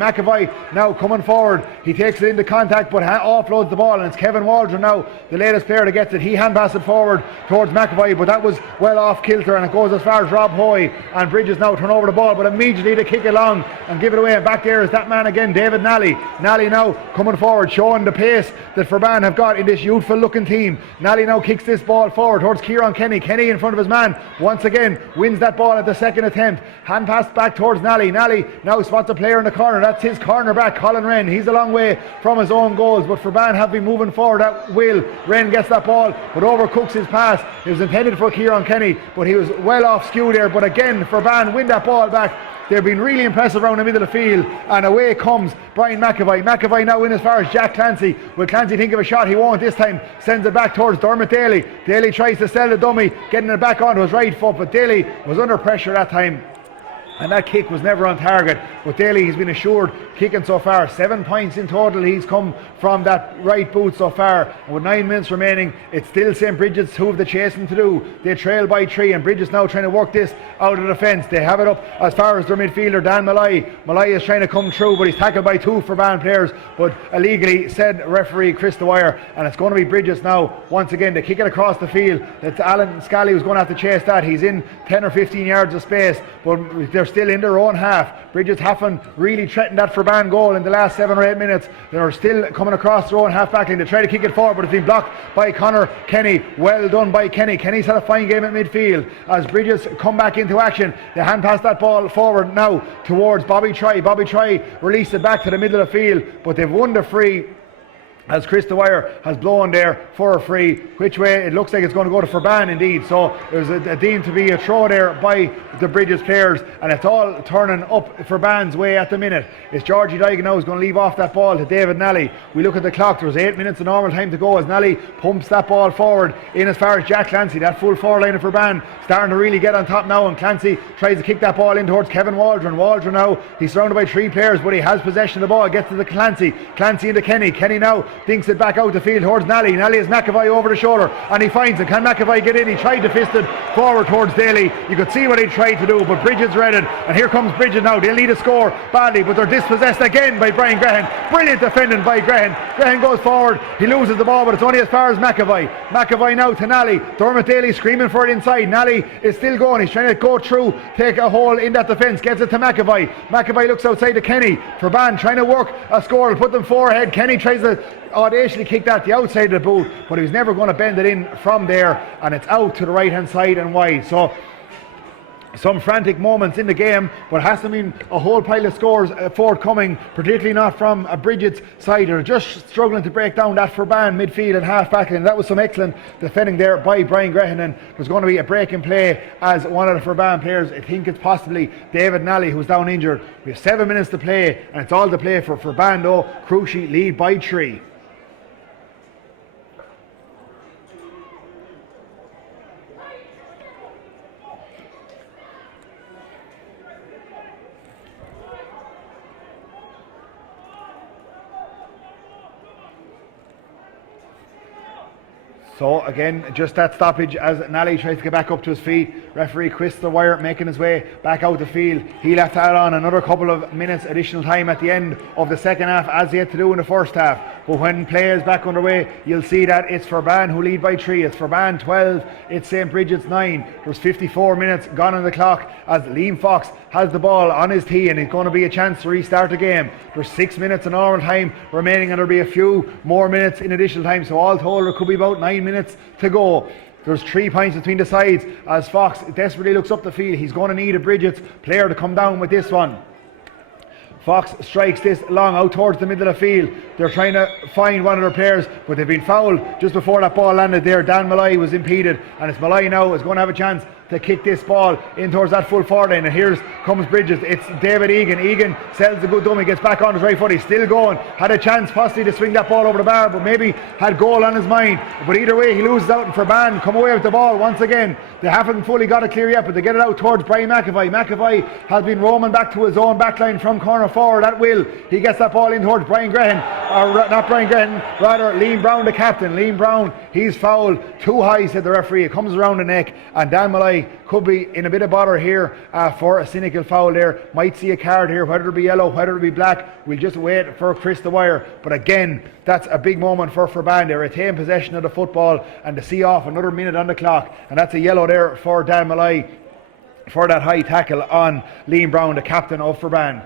now coming forward. He takes it into contact but offloads the ball, and it's Kevin Waldron now the latest player that gets it. He hand passes it forward towards McAvoy, but that was well off kilter, and it goes as far as Rob Hoy, and Brigids now turn over the ball, but immediately they kick it long and give it away, and back there is that man again, David Nally now coming forward, showing the pace that Forban have got in this youthful looking team. Nally now kicks this ball forward towards Kieran Kenny in front of his man once again, wins that ball at the second attempt. Hand pass back towards Nally now spots a player in the corner. That's his corner back, Colin Wren. He's a long way from his own goals, but Forban have been moving forward at will. Wren gets that ball but overcooks his pass. It was intended for Kieran Kenny, but he was well off skew there, but again Forban win that ball back. They've been really impressive around the middle of the field, and away comes Brian McAvoy now in as far as Jack Clancy. Will Clancy think of a shot? He won't this time. Sends it back towards Dermot Daly. Daly tries to sell the dummy, getting it back onto his right foot, but Daly was under pressure that time, and that kick was never on target. But Daly, he's been assured kicking so far. 7 points in total he's come from that right boot so far, and with 9 minutes remaining, it's still St. Brigids who have the chasing to do. They trail by 3, and Brigids now trying to work this out of the fence. They have it up as far as their midfielder Dan Malloy is trying to come through, but he's tackled by 2 Forban players, but illegally, said referee Chris Dwyer, and it's going to be Brigids now once again. They kick it across the field. That's Alan Scally who's going to have to chase that. He's in 10 or 15 yards of space, but they're still in their own half. Brigids haven't really threatened that Forban goal in the last 7 or 8 minutes. They're still coming across their own half back line. They try to kick it forward, but it's been blocked by Conor Kenny. Well done by Kenny. Kenny's had a fine game at midfield as Brigids come back into action. They hand pass that ball forward now towards Bobby Try. Bobby Try released it back to the middle of the field, but they've won the free as Chris Dwyer has blown there for a free. Which way? It looks like it's going to go to Forban indeed. So it was deemed to be a throw there by the Brigids players, and it's all turning up Forban's way at the minute. It's Georgie Daigan now who's going to leave off that ball to David Nally. We look at the clock, there's 8 minutes of normal time to go as Nally pumps that ball forward in as far as Jack Clancy. That full forward line of Forban starting to really get on top now, and Clancy tries to kick that ball in towards Kevin Waldron. Waldron now, he's surrounded by 3 players, but he has possession of the ball, gets to the Clancy into Kenny now dinks it back out the field towards Nally has McAvoy over the shoulder, and he finds it. Can McAvoy get in? He tried to fist it forward towards Daly. You could see what he tried to do, but Brigids read it, and here comes Brigids now. They'll need a score badly, but they're dispossessed again by Brian Grehan. Brilliant defending by Grehan. Grehan goes forward, he loses the ball, but it's only as far as McAvoy now to Nally. Dermot Daly screaming for it inside. Nally is still going, he's trying to go through, take a hole in that defence, gets it to McAvoy looks outside to Kenny. Forban trying to work a score, put them 4 ahead. Kenny tries to audaciously kicked that the outside of the boot, but he was never going to bend it in from there, and it's out to the right hand side and wide. So some frantic moments in the game, but hasn't been a whole pile of scores forthcoming, particularly not from a Brigids side. They're just struggling to break down that Forban midfield and half back, and that was some excellent defending there by Brian Grehan. And there's going to be a break in play as one of the Forban players, I think it's possibly David Nally, who's down injured. We have 7 minutes to play, and it's all to play for Forban though. Crucially lead by 3. So again, just that stoppage as Nally tries to get back up to his feet. Referee Chris Dwyer making his way back out the field. He'll have to add on another couple of minutes additional time at the end of the second half, as he had to do in the first half. but when play is back underway, you'll see that it's Forban who lead by 3. It's Forban 12, it's St. Brigids 9. There's 54 minutes gone on the clock as Liam Fox has the ball on his tee, and it's going to be a chance to restart the game. There's 6 minutes of normal time remaining, and there'll be a few more minutes in additional time, so all told there could be about 9 minutes to go. There's 3 points between the sides as Fox desperately looks up the field. He's going to need a Brigids player to come down with this one. Fox strikes this long out towards the middle of the field. They're trying to find one of their players, but they've been fouled just before that ball landed there. Dan Malloy was impeded, and it's Malloy now is going to have a chance to kick this ball in towards that full forward line. And here comes Brigids. It's David Egan. Egan sells a good dummy, gets back on his right foot. He's still going. Had a chance possibly to swing that ball over the bar, but maybe had goal on his mind. But either way, he loses out, and Forban come away with the ball once again. They haven't fully got it clear yet, but they get it out towards Brian McAvoy. McAvoy has been roaming back to his own backline from corner forward at will. He gets that ball in towards Brian Grehan, or not Brian Grehan, rather Liam Brown, the captain. Liam Brown, he's fouled too high, said the referee. It comes around the neck, and Dan Malloy could be in a bit of bother here for a cynical foul there. Might see a card here, whether it be yellow, whether it be black. We'll just wait for Chris Dwyer. But again, that's a big moment for Forban. They retain possession of the football and to see off another minute on the clock. And that's a yellow there for Dan Malloy for that high tackle on Liam Brown, the captain of Forban.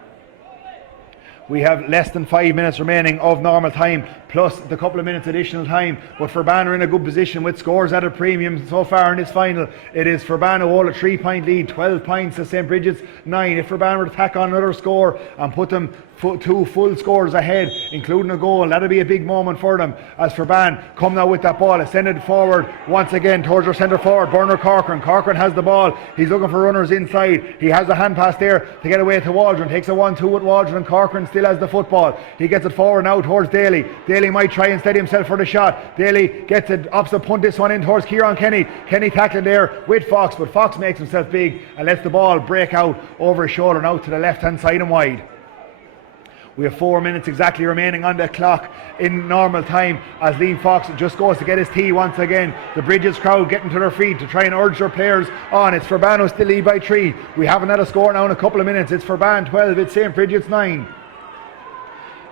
We have less than 5 minutes remaining of normal time, plus the couple of minutes additional time. But Forban are in a good position with scores at a premium so far in this final. It is Forban who hold a 3-point lead, 12 points to St. Brigids 9. If Forban were to tack on another score and put them 2 full scores ahead, including a goal, that'll be a big moment for them. As Forban come now with that ball, it's sent it forward once again towards their centre forward, Bernard Corcoran. Corcoran has the ball. He's looking for runners inside. He has a hand pass there to get away to Waldron. Takes a 1-2 with Waldron. Corcoran still has the football. He gets it forward now towards Daly. Daly might try and steady himself for the shot. Daly gets it opposite punt this one in towards Kieran Kenny. Kenny tackling there with Fox, but Fox makes himself big and lets the ball break out over his shoulder now to the left hand side and wide. We have 4 minutes exactly remaining on the clock in normal time as Liam Fox just goes to get his tee once again. The Brigids crowd getting to their feet to try and urge their players on. It's Forban who still lead by 3. We haven't had a score now in a couple of minutes. It's Forban 12, it's St. Brigids 9.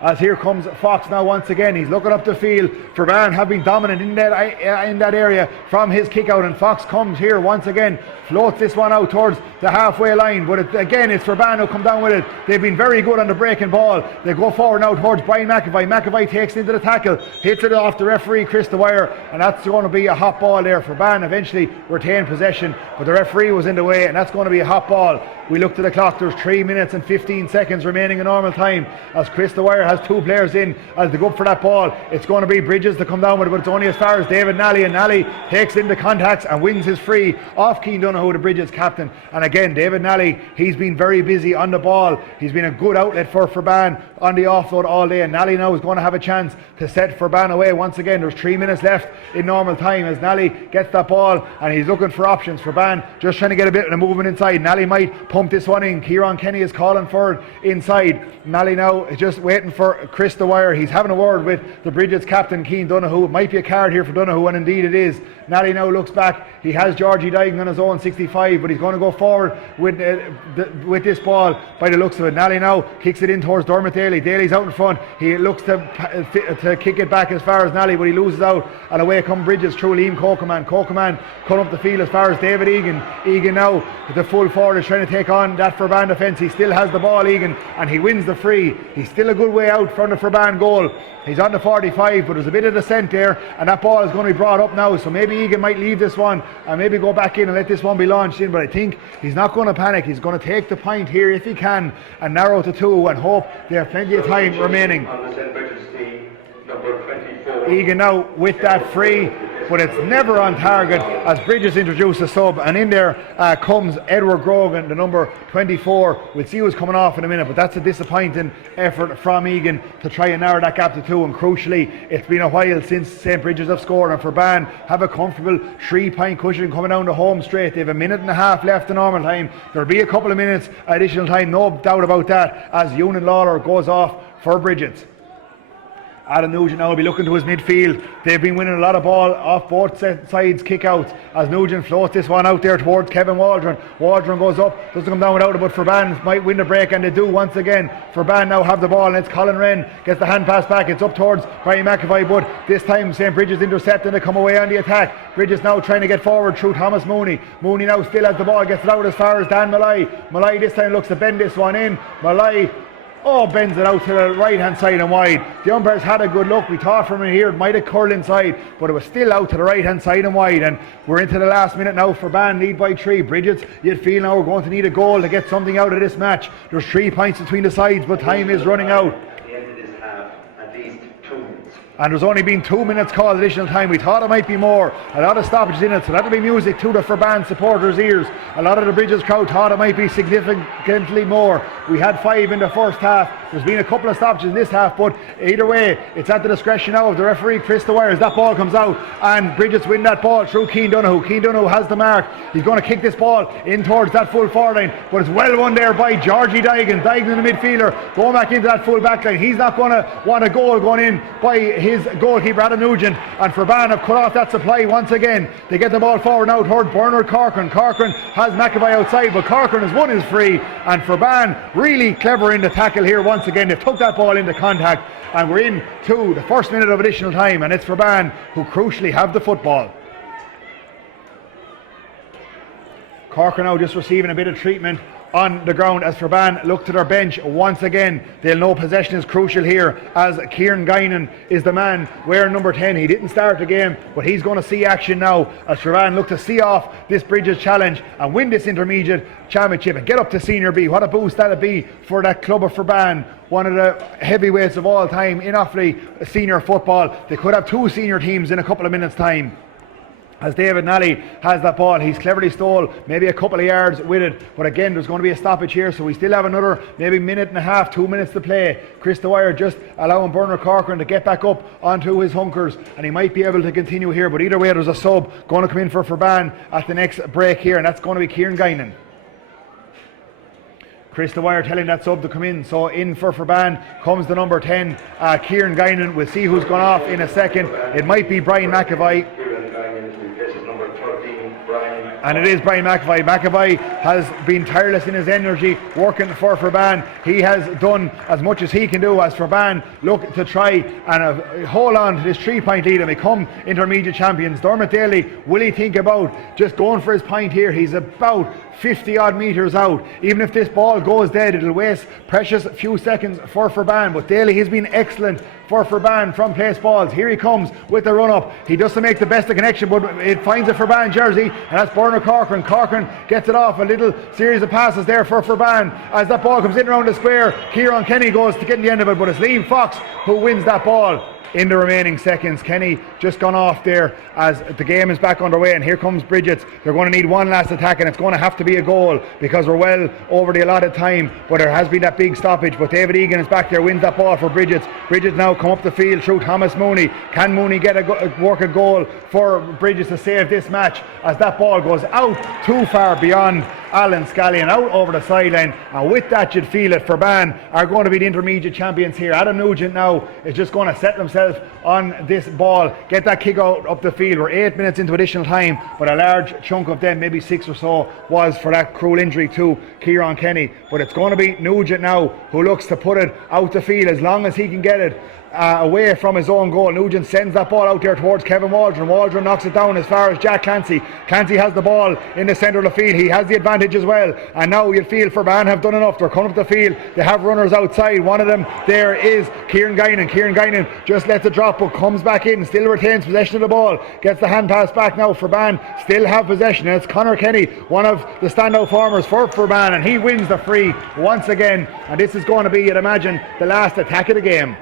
As here comes Fox now once again. He's looking up the field. Forban have been dominant in that area from his kick out, and Fox comes here once again, floats this one out towards the halfway line, but again it's Forban who come down with it. They've been very good on the breaking ball. They go forward now towards Brian McAvoy. McAvoy takes into the tackle, hits it off the referee Chris Dwyer, and that's going to be a hot ball there. Forban eventually retain possession, but the referee was in the way, and that's going to be a hot ball. We look to the clock. There's 3 minutes and 15 seconds remaining in normal time as Chris Dwyer has 2 players in as they go up for that ball. It's going to be Brigids to come down with it, but it's only as far as David Nally, and Nally takes into contacts and wins his free off Cian Donoghue, the Brigids captain. And again, David Nally, he's been very busy on the ball. He's been a good outlet for Forban on the offload all day, and Nally now is going to have a chance to set Forban away once again. There's 3 minutes left in normal time as Nally gets that ball and he's looking for options. Forban just trying to get a bit of movement inside. Nally might pump this one in. Kieran Kenny is calling for it inside. Nally now is just waiting for Chris Dwyer. He's having a word with the Brigids captain Cian Donoghue. It might be a card here for Donoghue, and indeed it is. Nally now looks back. He has Georgie Dying on his own 65, but he's going to go forward with this ball by the looks of it. Nally now kicks it in towards Dermot Daly. Daly's out in front. He looks to kick it back as far as Nally, but he loses out, and away come Brigids through Liam Cocaman. Cocaman cut up the field as far as David Egan. Egan now, the full forward, is trying to take on that Forban defence. He still has the ball, Egan, and he wins the free. He's still a good way out from the Forban goal. He's on the 45, but there's a bit of descent there, and that ball is going to be brought up now, so maybe Egan might leave this one and maybe go back in and let this one be launched in, but I think he's not going to panic. He's going to take the point here if he can and narrow to 2 and hope they have plenty of time remaining. On the St. Brigids team, number 24. Egan now with that free, but it's never on target as Brigids introduce a sub, and in there comes Edward Grogan, the number 24. We'll see who's coming off in a minute, but that's a disappointing effort from Egan to try and narrow that gap to 2, and crucially it's been a while since St. Brigids have scored, and Forban have a comfortable 3-point cushion coming down the home straight. They have a minute and a half left in normal time. There'll be a couple of minutes additional time, no doubt about that, as Ewan Lawler goes off for Brigids. Adam Nugent now will be looking to his midfield. They've been winning a lot of ball off both sides kick-outs as Nugent floats this one out there towards Kevin Waldron. Waldron goes up, doesn't come down without it, but Furban might win the break, and they do once again. Furban now have the ball, and it's Colin Wren gets the hand pass back. It's up towards Brian McAvoy, but this time St. Bridget's intercepting to come away on the attack. Bridget's now trying to get forward through Thomas Mooney. Mooney now still has the ball, gets it out as far as Dan Malloy. Malloy this time looks to bend this one in. Malloy bends it out to the right hand side and wide. The umpires had a good look. We thought from here it might have curled inside, but it was still out to the right hand side and wide. And we're into the last minute now. Furban lead by 3. Bridget's, you'd feel now we're going to need a goal to get something out of this match. There's 3 points between the sides, but time is running out. At the end of this half, at least 2 minutes. And there's only been 2 minutes called additional time. We thought it might be more. A lot of stoppages in it, so that'll be music to the Furban supporters' ears. A lot of the Bridges crowd thought it might be significantly more. We had 5 in the first half. There's been a couple of stoppages in this half, but either way, it's at the discretion now of the referee, Chris Dwyer, as that ball comes out, and Bridget's win that ball through Cian Donoghue. Cian Donoghue has the mark. He's going to kick this ball in towards that full forward line, but it's well won there by Georgie Daigan. Daigan, the midfielder, going back into that full back line. He's not going to want a goal going in by his goalkeeper, Adam Nugent, and Furban have cut off that supply once again. They get the ball forward now towards Bernard Corcoran. Corcoran has McAvoy outside, but Corcoran has won his free, and Furban really clever in the tackle here once again. They've took that ball into contact, and we're into the first minute of additional time, and it's Furban who crucially have the football. Corcoran now just receiving a bit of treatment on the ground as Furban look to their bench once again. They'll know possession is crucial here as Kieran Guinan is the man wearing number 10. He didn't start the game, but he's going to see action now as Furban look to see off this Bridges challenge and win this intermediate championship and get up to Senior B. What a boost that'll be for that club of Furban, one of the heavyweights of all time in Offaly senior football. They could have 2 senior teams in a couple of minutes time. As David Nally has that ball, he's cleverly stole maybe a couple of yards with it, but again there's going to be a stoppage here, so we still have another maybe minute and a half, 2 minutes to play. Chris Dwyer just allowing Bernard Corcoran to get back up onto his hunkers, and he might be able to continue here, but either way there's a sub going to come in for Furban at the next break here, and that's going to be Kieran Guinan. Chris Dwyer telling that sub to come in, so in for Furban comes the number 10, Kieran Guinan. We'll see who's gone off in a second. It might be Brian McAvoy. And it is Brian McAvoy. McAvoy has been tireless in his energy working for Furban. He has done as much as he can do as Furban look to try and hold on to this 3-point lead and become intermediate champions. Dermot Daly, will he think about just going for his point here? He's about 50 odd metres out. Even if this ball goes dead, it'll waste precious few seconds for Furban, but Daly has been excellent for Furban from place balls. Here he comes with the run up. He doesn't make the best of connection, but it finds a Furban jersey, and that's Bernard Corcoran. Corcoran gets it off. A little series of passes there for Furban as that ball comes in around the square. Kieran Kenny goes to get in the end of it, but it's Liam Fox who wins that ball in the remaining seconds. Kenny just gone off there as the game is back underway, and here comes Brigids. They're going to need one last attack, and it's going to have to be a goal because we're well over the allotted time, but there has been that big stoppage. But David Egan is back there, wins that ball for Brigids. Brigids now come up the field through Thomas Mooney. Can Mooney get work a goal for Brigids to save this match as that ball goes out too far beyond Alan Scallion, out over the sideline, and with that you'd feel it. Furban are going to be the intermediate champions here. Adam Nugent now is just going to set themselves on this ball, get that kick out up the field. We're 8 minutes into additional time, but a large chunk of them, maybe 6 or so, was for that cruel injury to Kieran Kenny. But it's going to be Nugent now who looks to put it out the field as long as he can get it away from his own goal. Nugent sends that ball out there towards Kevin Waldron. Waldron knocks it down as far as Jack Clancy. Clancy has the ball in the centre of the field. He has the advantage as well, and now you'll feel Furban have done enough. They're coming up the field. They have runners outside. One of them there is Kieran Guinan. Kieran Guinan just lets it drop but comes back in, still retains possession of the ball, gets the hand pass back now. Furban still have possession, and it's Conor Kenny, one of the standout formers for Furban, and he wins the free once again, and this is going to be, you'd imagine, the last attack of the game.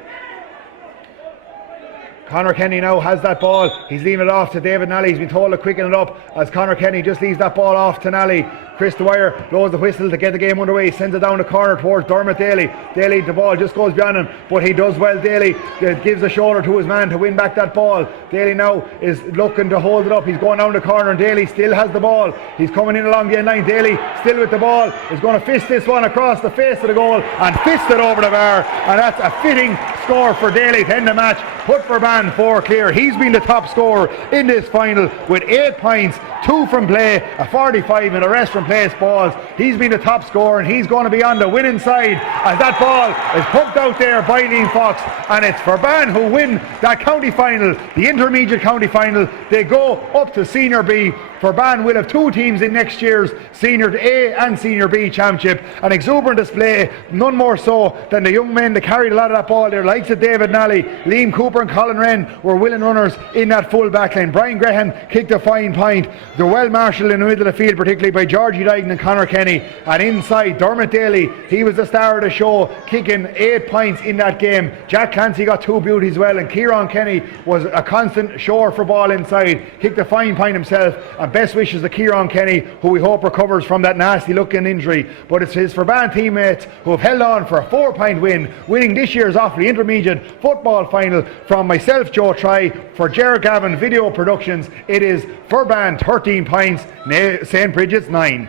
Conor Kenny now has that ball. He's leaving it off to David Nally. He's been told to quicken it up as Conor Kenny just leaves that ball off to Nally. Chris Dwyer blows the whistle to get the game underway. He sends it down the corner towards Dermot Daly. Daly, the ball just goes beyond him, but he does well. Daly gives a shoulder to his man to win back that ball. Daly now is looking to hold it up. He's going down the corner, and Daly still has the ball. He's coming in along the end line. Daly still with the ball, is going to fist this one across the face of the goal and fist it over the bar, and that's a fitting scorer for Daly to end the match, put Verban 4 clear. He's been the top scorer in this final with 8 points, 2 from play, a 45 and the rest from place balls. He's been the top scorer and he's going to be on the winning side as that ball is pumped out there by Liam Fox, and it's Verban who win that county final, the intermediate county final. They go up to Senior B. Verban will have 2 teams in next year's Senior A and Senior B championship. An exuberant display, none more so than the young men that carried a lot of that ball there, likes of David Nally, Liam Cooper and Colin Wren were willing runners in that full back line. Brian Grehan kicked a fine point. They're well marshalled in the middle of the field, particularly by Georgie Dygan and Conor Kenny, and inside Dermot Daly, he was the star of the show, kicking 8 points in that game. Jack Clancy got 2 beauties well, and Kieran Kenny was a constant shower for ball inside, kicked a fine point himself, and best wishes to Kieran Kenny, who we hope recovers from that nasty looking injury. But it's his Verban teammates who have held on for a 4-point win, winning this year's Offaly Intermediate Football Final. From myself, Joe Try, for Ger Gavin Video Productions, it is Verban 13 points, St. Brigids 9.